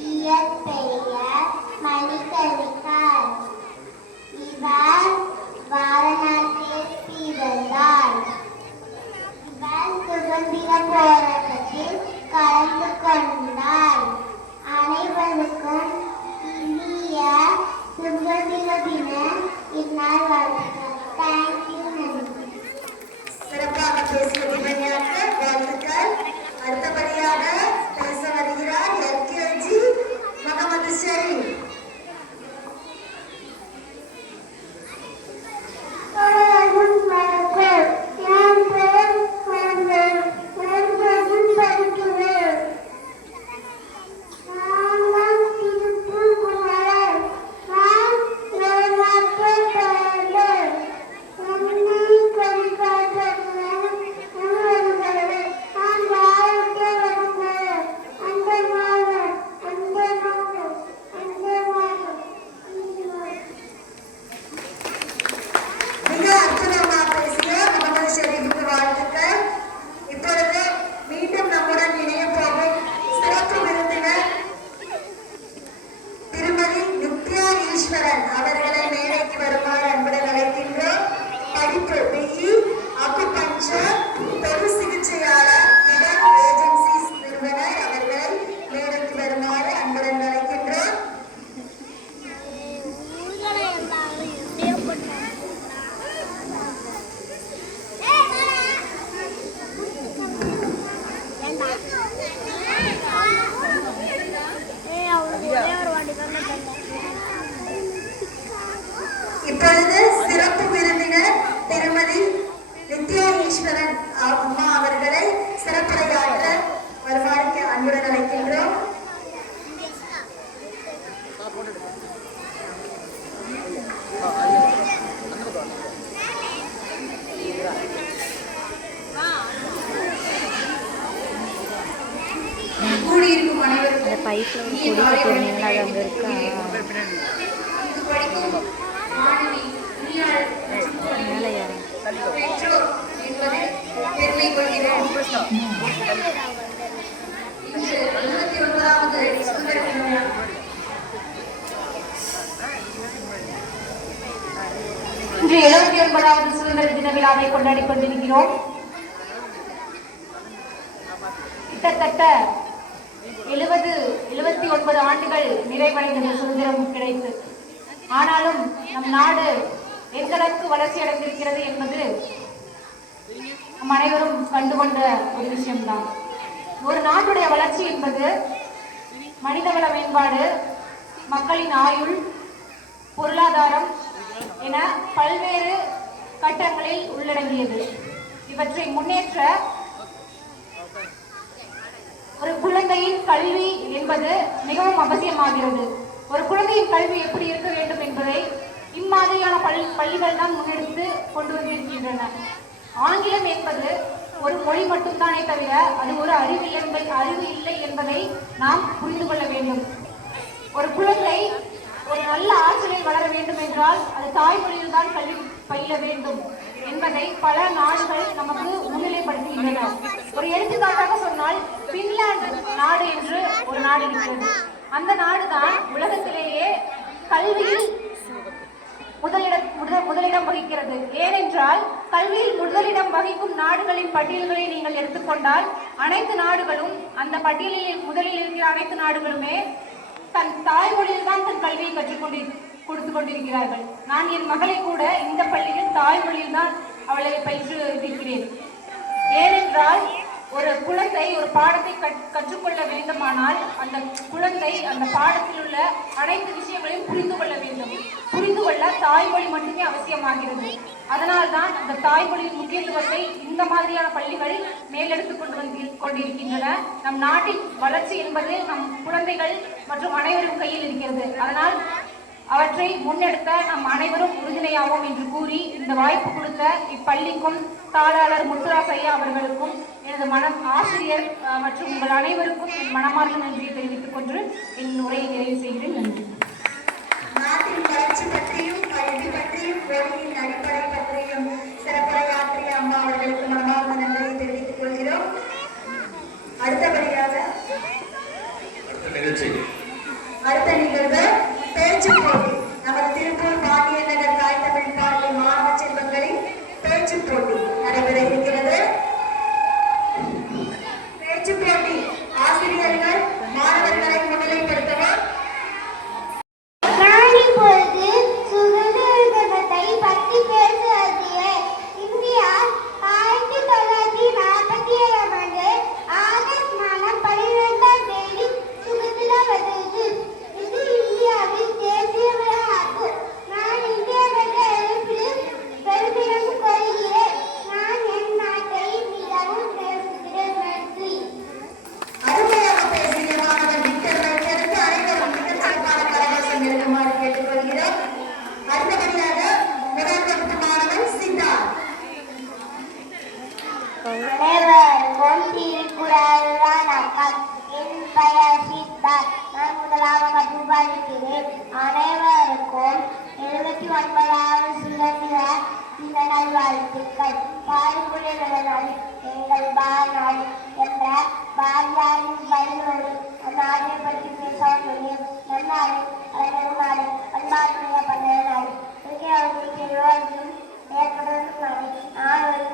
இயற்பெயர் மணிகர்ணிகார். இவர் வாரணாசியில் பிறந்தார். இவர் சுதந்திர போராட்டத்தில் கலந்து கொண்டார். அனைவருக்கும் இனிய சுதந்திர தின இந்நாள் வாழ்த்துக்கள். தேங்க்யூ. நன்றி. சிறப்பாக பேசிய திவன்யாக்கு வாழ்த்துக்கள். அடுத்தபடியாக பேச வருகிறார் எல்கேஜி முகமது ஷரீப். அனைவருக்கும் வணக்கம். என் பெயர் மகன். நான் படிக்கிறேன். நான் திருக்குறள். நான் ஏமாற்ற பிறந்தேன். என்னை கண்காட்டவும் அனைவர்களே நான் வாழ்த்து வருகிறேன். அந்த மாதம் மிக அற்புதமாக பேசிய முகமது ஷரீஃபுக்கு வாழ்த்துக்கள். இப்பொழுது மீண்டும் நம்முடன் இணைய போகும் சிறப்பு விருந்தினர் திருமதி நித்யா ஈஸ்வரன் அவர்களை மேடைக்கு வருமாறு அன்புடன் அழைக்கின்றோம். படிப்பு BE அக்குபஞ்சர் என்ற பொது சிகிச்சையாளர் இடம் ஏஜென்சிஸ் நிறுவனர் அவர்களை மேடைக்கு வருமாறு அன்புடன் அழைக்கின்றோம். இப்பொழுது சிறப்பு விருந்தினர் திருமதி நித்யா ஈஸ்வரன் அம்மா அவர்களை சிறப்புரையாற்ற வருமாறு அன்புடன் அழைக்கின்றோம். கூடியிருக்கும் அனைவருக்கும் அந்த பைப்பில் ஒரு கொடி கட்டிருந்தீங்களா அது அங்கே இருக்கா மேலே யாரும் பெற்றோர் என்பதை பெருமை கொள்கிறோம். இன்று 79வது சுதந்திர தின விழா. இன்று 79வது சுதந்திர தின விழாவை கொண்டாடி கொண்டிருக்கிறோம். கிட்டத்தட்ட 79 ஆண்டுகள் நிறைவடைந்தது சுதந்திரம் கிடைத்து. ஆனாலும் நம் நாடு எந்த அளவுக்கு வளர்ச்சி அடைந்திருக்கிறது என்பது நம் அனைவரும் கண்டுகொண்ட ஒரு விஷயம்தான். ஒரு நாட்டுடைய வளர்ச்சி என்பது மனிதவள மேம்பாடு, மக்களின் ஆயுள், பொருளாதாரம் என பல்வேறு கட்டங்களில் உள்ளடங்கியது. இவற்றை முன்னேற்ற ஒரு குழந்தையின் கல்வி என்பது மிகவும் அவசியமாகிறது. ஒரு குழந்தையின் கல்வி எப்படி இருக்க வேண்டும் என்பதை இம்மாதிரியான பள்ளிகள் தான் முன்னெடுத்து கொண்டு வந்திருக்கின்றன. ஆங்கிலம் என்பது ஒரு மொழி மட்டும்தானே தவிர அது ஒரு அறிவு இல்லை என்பதை நாம் புரிந்து கொள்ள வேண்டும். ஒரு குழந்தை ஒரு நல்ல ஆற்றலில் வளர வேண்டும் என்றால் அது தாய்மொழியில் தான் கல்வி பயில வேண்டும் என்பதை பல நாடுகள் நமக்கு முன்னிலைப்படுத்துகின்றன. ஒரு எடுத்துக்காட்டாக சொன்னால் பின்லாந்து நாடு என்று ஒரு நாடு இருக்கிறது. அந்த நாடுதான் உலகத்திலேயே கல்வியில் முதலிடம் வகிக்கிறது. ஏனென்றால் கல்வியில் முதலிடம் வகிக்கும் நாடுகளின் பட்டியல்களை நீங்கள் எடுத்துக்கொண்டால் அனைத்து நாடுகளும் அந்த பட்டியலில் முதலில் இருக்கிற அனைத்து நாடுகளுமே தன் தாய்மொழியில் தான் தன் கல்வியை கொடுத்து கொண்டிருக்கிறார்கள். நான் என் மகளை கூட இந்த பள்ளியில் தாய்மொழியில் தான் அவளை பயிற்றுவிக்கிறேன். ஏனென்றால் ஒரு குழந்தை ஒரு பாடத்தை கற்றுக்கொள்ள வேண்டுமானால் அந்த குழந்தை அந்த பாடத்தில் உள்ள அனைத்து விஷயங்களையும் புரிந்து கொள்ள வேண்டும். புரிந்து கொள்ள தாய்மொழி மட்டுமே அவசியமாகிறது. அதனால்தான் அந்த தாய்மொழியின் முக்கியத்துவத்தை இந்த மாதிரியான பள்ளிகள் மேலெடுத்துக் கொண்டிருக்கின்றன. நம் நாட்டின் வளர்ச்சி என்பது நம் குழந்தைகள் மற்றும் அனைவரும் கையில் இருக்கிறது. அதனால் அவற்றை முன்னெடுக்க நம் அனைவரும் உறுதுணையாவோம் என்று கூறி இந்த வாய்ப்பு கொடுத்த இப்பள்ளிக்கும் தாளாளர் முத்துராஸ் ஐயா அவர்களுக்கும் எனது ஆசிரியர் மற்றும் உங்கள் அனைவருக்கும் என் மனமார்ந்த நன்றியை தெரிவித்துக் கொண்டு என் உரையை நிறைவு செய்கிறேன். நன்றி. நாட்டின் வளர்ச்சி பற்றியும் கல்வி பற்றியும் மொழியின் அடிப்படை பற்றியும் சிறப்புரையாற்றிய அம்மா அவர்களுக்கு மனமார்ந்த நன்றியை தெரிவித்துக் கொள்கிறோம். அடுத்தபடியாக அடுத்த நிகழ்வு பேச்சு போட்டி. நமது திருப்பூர் பாண்டிய நகர் தாய் தமிழ் பாடலை மாணவ செல்வங்களின் பேச்சு போட்டி நடைபெற இருக்கிறது. பேச்சு போட்டி ஆசிரியர்கள் மாணவர்களை முன்னிலைப்படுத்தவும். நான் இப்பொழுது சுதந்திர தினத்தை பற்றி பேசுகிறேன். இந்தியா 1947ஆம் ஆண்டு ஆகஸ்ட் மாதம் 12ஆம் தேதி சுதந்திரம் வந்தது. இது இந்தியாவின் தேசிய விழாவாகும். நான் இந்தியா என்ற எழுப்பில் பெருமிதம் கொள்கிறேன். நான் என் நாட்டை மிகவும் நேசிக்கிறேன். நன்றி. அருமையாக பேசிய மாணவர் விக்டர் வைத்திருந்து அனைவரும் மிகச்சிறப்பான கரகோஷம் எழுதுமாறு கேட்டுக்கொள்கிறோம். அடுத்தபடியாக முதல் வகுப்பு மாணவன் சித்தார்த். அனைவருக்கும் திருக்குறள் வணக்கம். என் பெயர் சித்தார்த். நான் முதலாம் வகுப்பு படிக்கிறேன். அனைவருக்கும் 79வது சுதந்திர தின நல்வாழ்த்துக்கள். பாடுபுரிய நாடு எங்கள் பாநாடு என்ற பாரதியாரின் வரிகளோடு அந்நாட்டை பற்றி பேச முடியும். நன்னாடு அழகும் நாடு பண்பாட்டுடைய பண்டைய நாடு. அவர்களுக்கு எல்லோருக்கும் ஏற்படும் நாடு. நான் ஒரு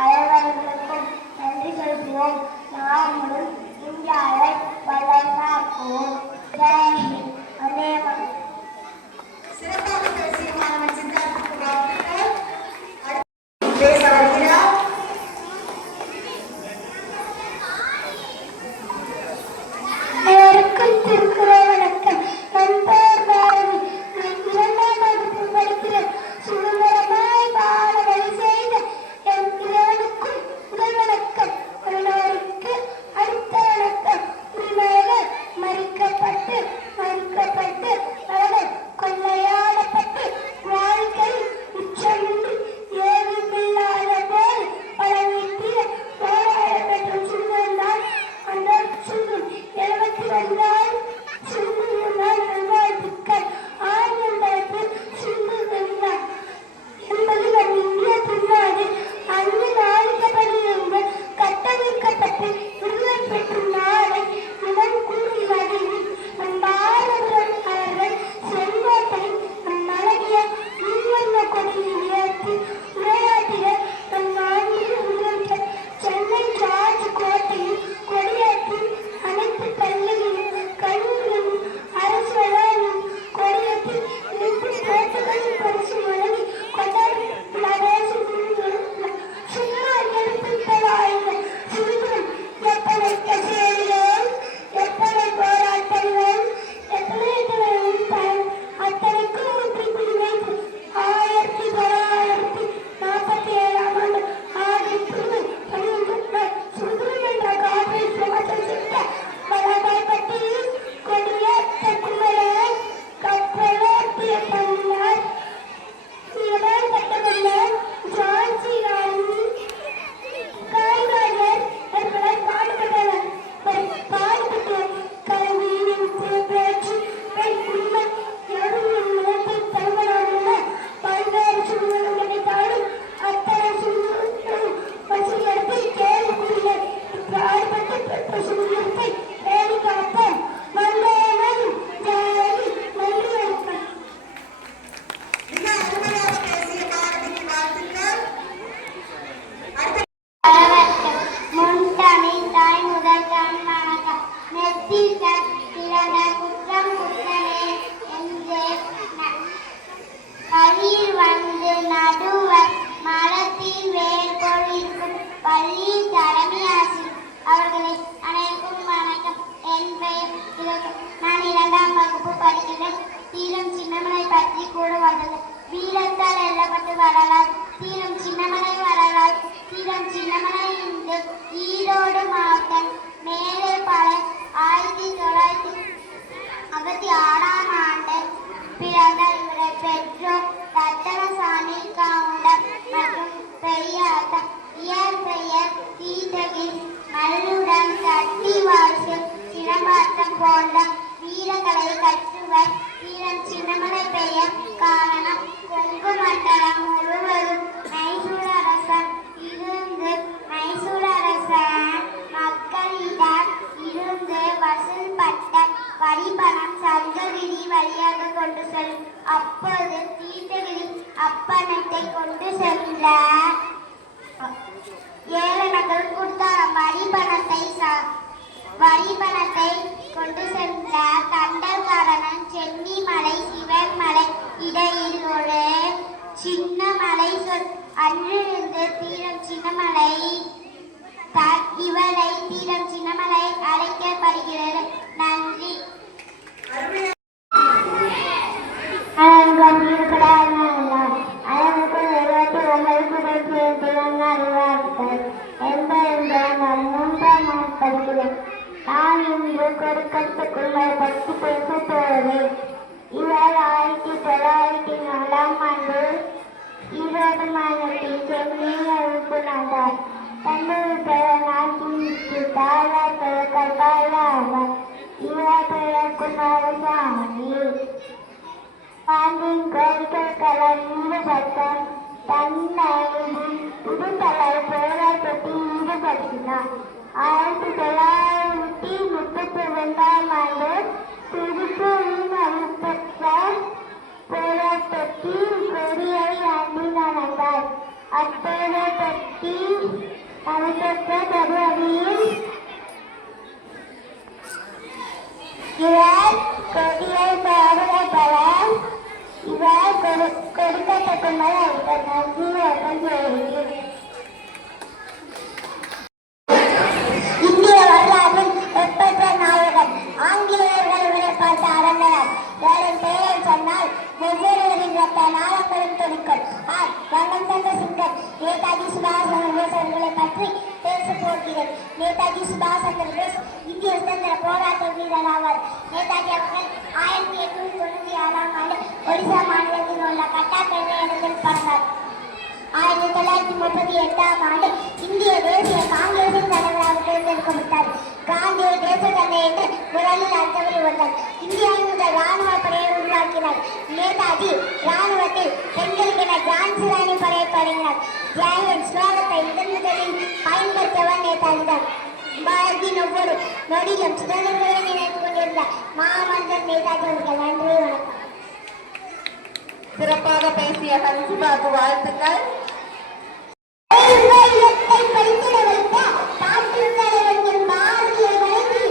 அனைவர்களுக்கும் நன்றி செலுத்துவோம். நாமும் இந்தியாவை வளர்ந்தாக்குவோம். ஜெயஹிந்த். வந்தே மாதரம். சிறப்பாக பேசிய மாணவன் சித்தார்த்துக்கு வாழ்த்துக்கள். பேச வருகிறார் அனைவருக்கும் திருக்குறள் வணக்கம். என் பெயர் பாரதி. நான் 2ஆம் வகுப்பு படிக்கிறேன். சுதந்திரமாய் வாழ வழி செய்த என் இறைவனுக்கும் முதல் வணக்கம். அனைவருக்கு அடுத்த வணக்கம். உரிமைகள் மறிக்கப்பட்டு அவர்கள் கொள்ளையாடப்பட்டு வாழ்க்கை உச்சமின்றி ஏதுமில்லாத போது பல வீட்டில் போராடப்பட்ட சுதந்திரம் அந்த சுதந்திரம் 72 சுதந்திரம் நல்வாழ்த்துக்கள். ஆங்கிலத்தில் சுதந்திரம் என்பது நம் இந்திய திருநாடு அங்கு நாடுகளிலிருந்து கட்டமைக்கப்பட்டு விடுதலை பெற்றும் நாளை இவன் கூறுகிறது. நம் பாரதம் அவர்கள் செங்கோட்டை நம் அழகிய முன்வண்ண கொடியில் ஏற்றி உரையாற்றிய நம் நாட்டின் முதலமைச்சர் சென்னை ஜார்ஜ் கோட்டையில் கொடியேற்றி அனைத்து பள்ளிகளிலும் கல்லூரிகளிலும் அரசு வளாகங்களிலும் கொடியேற்றி இன்று பேச்சுகளின் பரிசு வழங்கி கொண்டாடும் சும்மா எழுத்துக்களாக சுதந்திரம் எத்தனை கச்சேரிகள், எத்தனை போராட்டங்கள், எத்தனை அத்தனைக்கும் முற்றுப்புள்ளி வைத்து 1947ஆம் ஆண்டு ஆகஸ்ட் 12 சுதந்திரம் என்ற காற்றை சுமத்த சென்ற வல்லபாய்பட்டியில் கொடியேற்ற குமரன் கப்பலோட்டிய பள்ளியார் இவர் கட்டமன்னர் ஜான்சி ராணி காமராஜர் என்பதை பாடுபட்டனர். கல்வியின் பேச்சு பெண் உரிமை எவரும் நிலத்தில் தலைவரான பல்வேறு சூழ்நிலை கிடைத்தாலும் அத்தனை சூழ்நிலையும் வசதியத்தை கேள்விக்குரிய பாடுபட்டு பெற்ற சுதந்திரத்தை பேணி காப்போம். வந்தேனும் ஜெயலலிதா. நன்றி வணக்கம். மிக அருமையாக பேசிய பாரதிக்கு வாழ்த்துக்கள். முன்தனி தாய் முதல் கண் வணக்கம். நெத்தில் பிறந்த குற்றம் குற்றமே என்று பள்ளியில் வந்து நடுவர் மரத்தில் வேர்கோள் இருக்கும் பள்ளியில் தலைமை ஆசிரியர் அவர்களை அனைவருக்கும் வணக்கம். என் பெயர் இலக்கியம். நான் 2ஆம் வகுப்பு படிக்கிறேன். தீரம் சின்னமலை பற்றி கூட வந்தது. வீரத்தால் எழுதப்பட்டு வரலாறு. தீரம் சின்னமலை வரலாறு. தீரம் சின்னமலை இன்று ஈரோடு மாவட்டம் மேலேப்பாளையம் 1956ஆம் ஆண்டு பிறந்த இவரை பெற்றோர் ரத்தனசாமி கவுண்டர் மற்றும் பெரியாத்தா. இயற்பெயர் தீர்த்தகிரி. மல்லுடன் கட்டி வாசு சிலம்பாட்டம் போன்ற வீரக்கலை கற்றுவர். தீரம் சின்னமலை பெயர் காரணம் கொங்கு மண்டலம் முழுவதும் மைசூர் அரசன் மக்களிடம் இருந்து வசூல்பட்ட வரிபணம் சங்ககிரி வழியாக கொண்டு செல்லும். அப்போது தீர்த்தகிரி அப்பணத்தை கொண்டு சென்ற ஏழனர்கள் கொடுத்தார். வரிபணத்தை கொண்டு சென்ற கண்டல்காரன் சென்னிமலை சிவன்மலை இடையில் ஒரு சின்ன மலை சொல். அன்றிலிருந்து தீரம் சின்னமலை இவளை தீரம் சின்னமலை அழைக்கப்படுகிறது. நன்றி. நான் இன்று கொடுக்கத்துக்குள்ளே பற்றி பேச போகிறேன். இவர் 1904ஆம் ஆண்டு ஈரோடு மாநிலத்தில் சென்னையில் எழுப்பினார். தந்தை பெயர் நாட்டிற்கு தாயார் பெயர் கல்பாயா ஆவார். இவர் பெயர் குமாரசாமி. காந்தியின் கோரிக்கைகளை ஈடுபட்ட தன்னை விடுதலை போராட்ட நடத்தினார். 1932ஆம் ஆண்டு திருப்பூரில் நடைபெற்ற போராட்டத்தில் கொடியை அணி நடந்தார். அப்போராட்டத்தில் நடைபெற்ற தருவாயில் இவர் கொடியை பாதுகாப்பட இவர் கொடுக்கப்பட்டுள்ளது. இவர் நன்றி வழங்குகிறது. இந்திய வரலாற்றில் ஒப்பற்ற நாயகர். ஆங்கிலேயர்கள் இவரை பார்த்து அரங்கனர். வேறும் பெயரை சொன்னால் ஒவ்வொருவரின் ரத்த நாளங்களும் துடிக்கும். வண்ணம் தந்த சிங்கர் நேதாஜி சுபாஷ் சந்திர போஸ் அவர்களை பற்றி பேச போகிறேன். நேதாஜி சுபாஷ் சந்திர போஸ் இந்திய சுதந்திர போராட்ட வீரர் ஆவார். நேதாஜி அவர்கள் 1896ஆம் ஆண்டு ஒடிசா மாநிலத்தில் உள்ள கட்டாக் என்ற இடத்தில் பிறந்தார். 1938ஆம் ஆண்டு இந்திய தேசிய காங்கிரசின் தலைவராக தேர்ந்தெடுக்கப்பட்டார். காந்தியை தேச தந்தை என்று முதலில் அழைத்தவர் வந்தார். இந்தியாவின் முதல் ராணுவ படையை உருவாக்கினார். நேதாஜி ராணுவத்தில் பெண்களுக்கென ஜான்சி ராணி படையை தொடங்கினார். ஜெயஹிந்த் ஸ்லோகத்தை முதலில் பயன்படுத்தவர் நேதாஜி தான். பாரதியின் ஒவ்வொரு நொடியும் சுதந்திரங்களை நினைத்து கொண்டிருந்த மாமன்னர் நேதாஜி அவர்கள். நன்றி, வணக்கம். சிறப்பாக பேசிய ஹன்சிபாக்கு வாழ்த்துக்கள். படித்திட வைத்த நாட்டின் தலைவர்கள் பாரதியை வழங்கி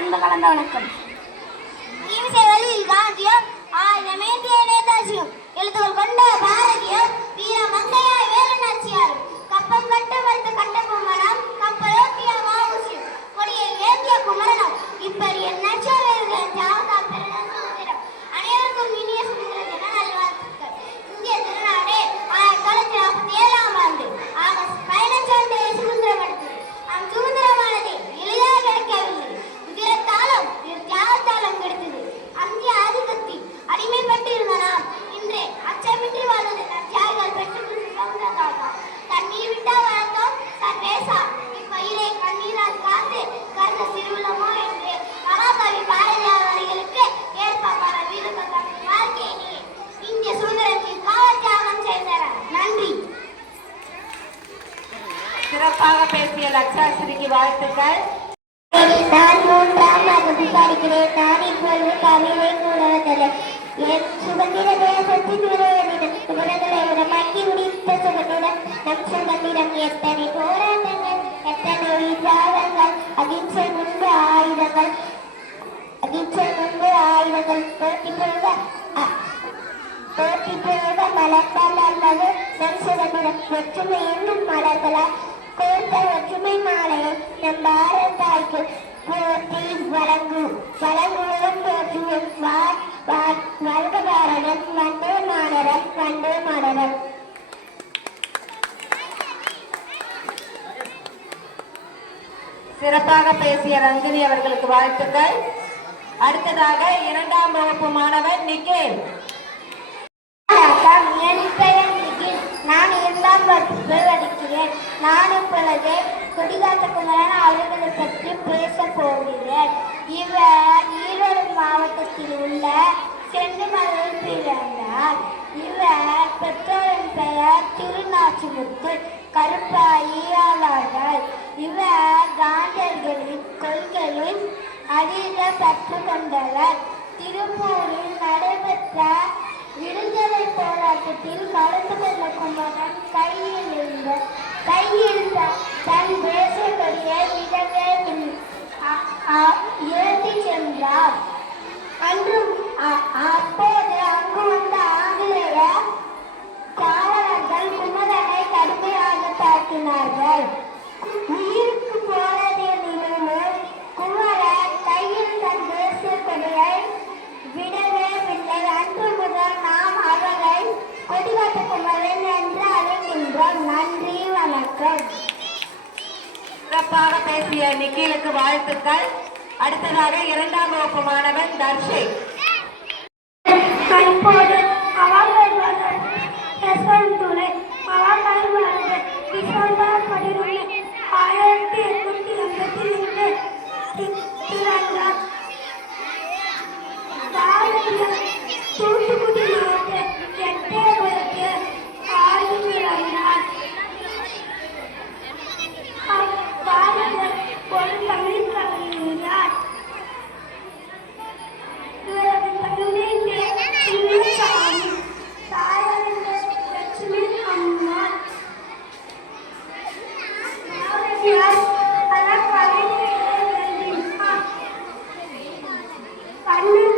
அன்பு கலந்த வணக்கம். ஈமிசை வழியில் காந்தியும் ஆயுதமேந்திய நேதாஜியும் எழுத்துக்கள் கொண்ட பாரதியும் லக்ஷாஸ்திரிக்கு வாழ்த்துக்கள். நான் 3ஆம் வகுப்பு படிக்கிறேன். நான் இப்பொழுது கவிதை கூறுவதில்லை. என் சுதந்திர தேசத்தின் விரோதிடம் இவர்களை மக்கி முடித்த சுதந்திரம் நம் சுதந்திரம். எத்தனை போராட்டங்கள், எத்தனை தியாகங்கள், அகிம்சை முன்பு ஆயுதங்கள், போட்டி போக மலர்ந்தால் அல்லது நம் சுதந்திரம். ஒற்றுமை என்னும் மலர்களால் கோர்த்த ஒற்றுமை மாலையை நம் பாரத தாய்க்கு போற்றி வழங்குவதும் போற்றுவோம். வாழ்க பாரதம், வந்தே மாதரம், வந்தே மாதரம். சிறப்பாக பேசிய ரஞ்சினி அவர்களுக்கு வாழ்த்துக்கள். அடுத்ததாக 2ஆம் வகுப்பு மாணவர் நிகேல். என் பெயர் நிகில். நான் 2ஆம் வகுப்பு படிக்கிறேன். நான் இப்பொழுது கொடிகாத்த குமரன் அவர்களை பற்றி பேச போகிறேன். இவர் ஈரோடு மாவட்டத்தில் உள்ள சென்னிமலையில் பிறந்தார். இவர் பெற்றோரின் பெயர் திருநாச்சிமுத்து கருப்பாயி ஆவார்கள். இவர் காந்தியடிகளின் கொள்கையில் அதீத பற்று கொண்டவர். திருப்பூரில் நடைபெற்ற விடுதலை போராட்டத்தில் கலந்து கொண்ட குமரன் கையில் தன் தேசிய கொடியை விடவே ஏற்றி சென்றார். அப்போது அங்கு வந்த ஆங்கிலேய காவலர்கள் குமரனை கடுமையாக தாக்கினார்கள். உயிருக்கு போராடிய நிலையில் குமரன் கையில் தன் தேசிய கொடியை விடவே இல்லை. அன்று முதல் நாம் அவரை கொடிகாத்த குமரன் என்று அழைக்கின்றோம். நன்றி, வணக்கம். சிறப்பாக பேசிய நிகிலுக்கு வாழ்த்துக்கள். அடுத்ததாக 2ஆம் வகுப்பு மாணவன் தர்ஷிக். இப்போது அவர்கள் துணை அவர்கள் டிசம்பர் 11, 1882 பிறந்தார். தூத்துக்குடி மாவட்ட எட்டயபுரத்தில் ஆய்வு பிறந்தார். பாரதர் ஒரு தமிழ் கவிஞர். இவரது தந்தை சின்னசாமி, தாயார் லட்சுமி அம்மாள். பாரதியார் பல கவிதைகளை எழுதினார். கண்ணன்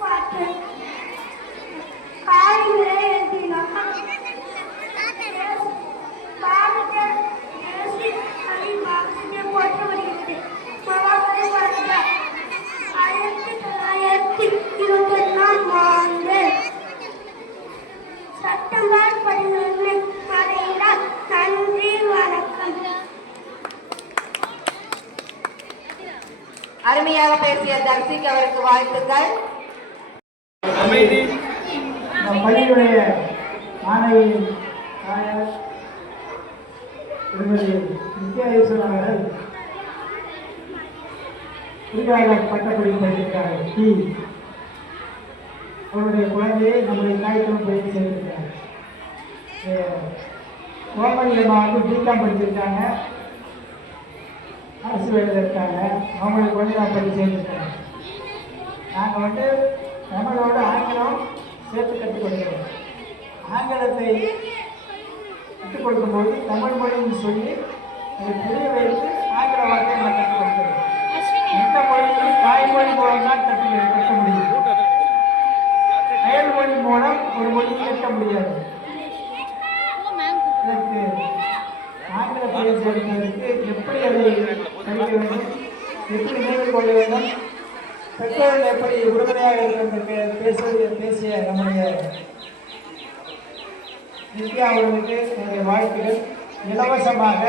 பாட்டு காரிகளை எழுதினார். பாரத தேசிய அணிமாசியம் போற்ற வருகிறது. மகாகவி பாரதியார் 1921ஆம் ஆண்டு செப்டம்பர் 11 மறைந்தார். நன்றி, வணக்கம். அருமையாக பேசிய தர்ஷிக் அவருக்கு வாழ்த்துக்கள். நம் பள்ளியுடைய மாணவி தாயார் திருமதி நித்யாஈஸ்வரன் அவர்கள் புதிதாக பட்டப்படிப்பு படித்திருக்கிறார்கள். அவருடைய குழந்தையை நம்முடைய தாய்த்தம் பயிற்சி செய்திருக்கிறார். கோமலியம்மா வந்து பிகாம் படிச்சிருக்காங்க, அரசு வேலையில் இருக்காங்க. அவங்களுடைய குழந்தை பயிற்சி செய்திருக்காங்க. நாங்கள் வந்து தமிழோட ஆங்கிலம் சேர்த்து கற்றுக் கொடுக்கிறோம். ஆங்கிலத்தை கற்றுக் கொடுக்கும்போது தமிழ் மொழின்னு சொல்லி அதை புரிய வைத்து ஆங்கில வார்த்தையை நான் கற்றுக் கொடுக்கிறோம். எந்த மொழியும் தாய்மொழி மூலம் தான் கற்க முடியும். அயல்மொழி மூலம் ஒரு மொழியை கற்க முடியாது. இதற்கு ஆங்கில பயிற்சி எடுப்பதற்கு எப்படி அதை படிக்க வேண்டும், எப்படி நினைவில் கொள்ள வேண்டும், பெற்றோர்கள் எப்படி உறுதுணையாக இருக்கிறது பேசிய நம்முடைய நித்யா அவர்களுக்கு என்னுடைய வாழ்த்துக்கள். இலவசமாக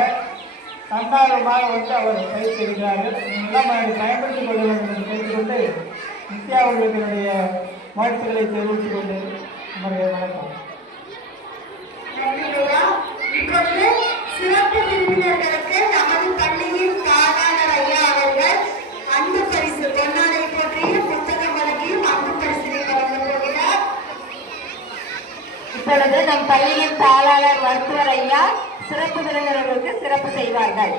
தன்னார்வமாக வந்து அவர் பயிற்சி எடுக்கிறார்கள். எல்லாம் அதை பயன்படுத்திக் கொள்ள வேண்டும் என்று கேட்டுக்கொண்டு நித்யா அவர்களுக்கு என்னுடைய வாழ்த்துக்களை தெரிவித்துக் கொண்டு நம்முடைய வணக்கம். இப்பொழுது சிறப்பு விருந்தினர்களுக்கு நமது பள்ளியின் காலாளர் ஐயா அவர்கள் அன்பு பரிசு பொன்னாடை போற்றிய புத்தகம் வழங்கியும் அன்பு பரிசினை வழங்க போகிறார். இப்பொழுது நம் பள்ளியின் தாளாளர் மருத்துவர் ஐயா சிறப்பு விருந்தினர்களுக்கு சிறப்பு செய்வார்கள்.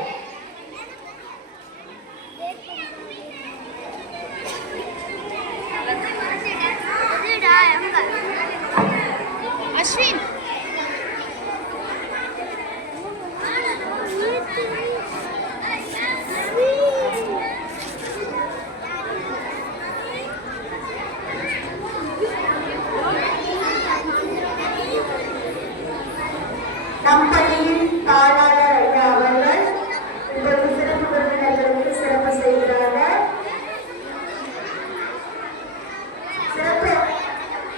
அஸ்வின் நம் பள்ளியின் தாளாளர் ஐயா அவர்கள் இப்பொழுது சிறப்பு விருந்தினர்களுக்கு சிறப்பு செய்கிறார்கள். சிறப்பு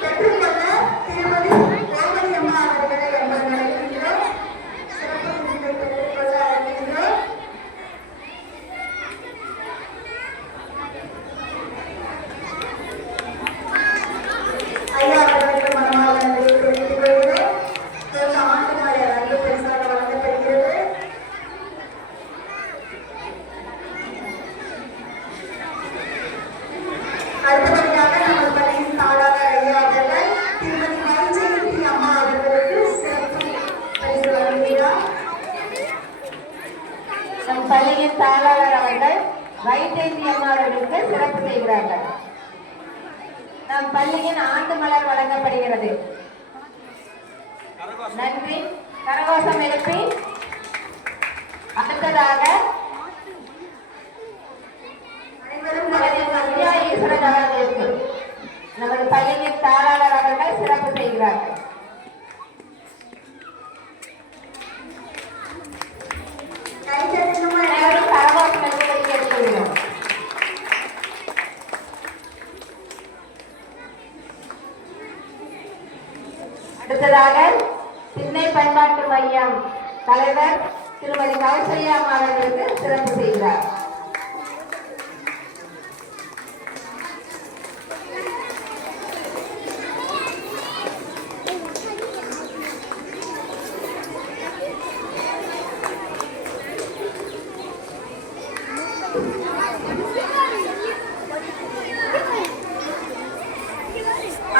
பெற்றுக்கொள்ள திருமதி கோமதி அம்மா அவர்களை நம்ம அழைக்கின்றோம். சிறப்பு விருந்தை பெற்றுக்கொள்ள அழைக்கின்றோம். ஐயா அவர்களுக்கு மனமாக நன்றியை தெரிவித்துக் கொள்கிறோம். ஆண்டு மலர் அன்பு பரிசாக வழங்கப்படுகிறது. அடுத்தபடியாக நமது பள்ளியின் தாளாளர் ஐயா அவர்கள் திருமதி வைஜெயந்தி அம்மா அவர்களுக்கு சிறப்பு பரிசு வழங்குகிறார். நம் பள்ளியின் தாளாளர் அவர்கள் வைஜெயந்தி அம்மா அவர்களுக்கு சிறப்பு செய்கிறார்கள். நம் பள்ளியின் ஆண்டு மலர் வழங்கப்படுகிறது. நன்றி. கரகோஷம் எழுப்பி அடுத்ததாக வித்யா ஈஸ்வரன் அவர்களுக்கு நமது பள்ளியின் தாளாளர் அவர்கள் சிறப்பு செய்கிறார்கள். அனைவரும் கரகோஷம் எழுப்பும்படி கேட்டுக்கொள்கிறோம். அடுத்ததாக திண்ணை பண்பாட்டு மையம் தலைவர் திருமதி கௌசல்யா அவர்களுக்கு சிறப்பு செய்கிறார்.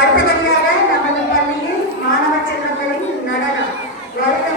அடுத்தபடியாக நமது பள்ளியில் மாணவ செல்வங்களின் நடனம் வருட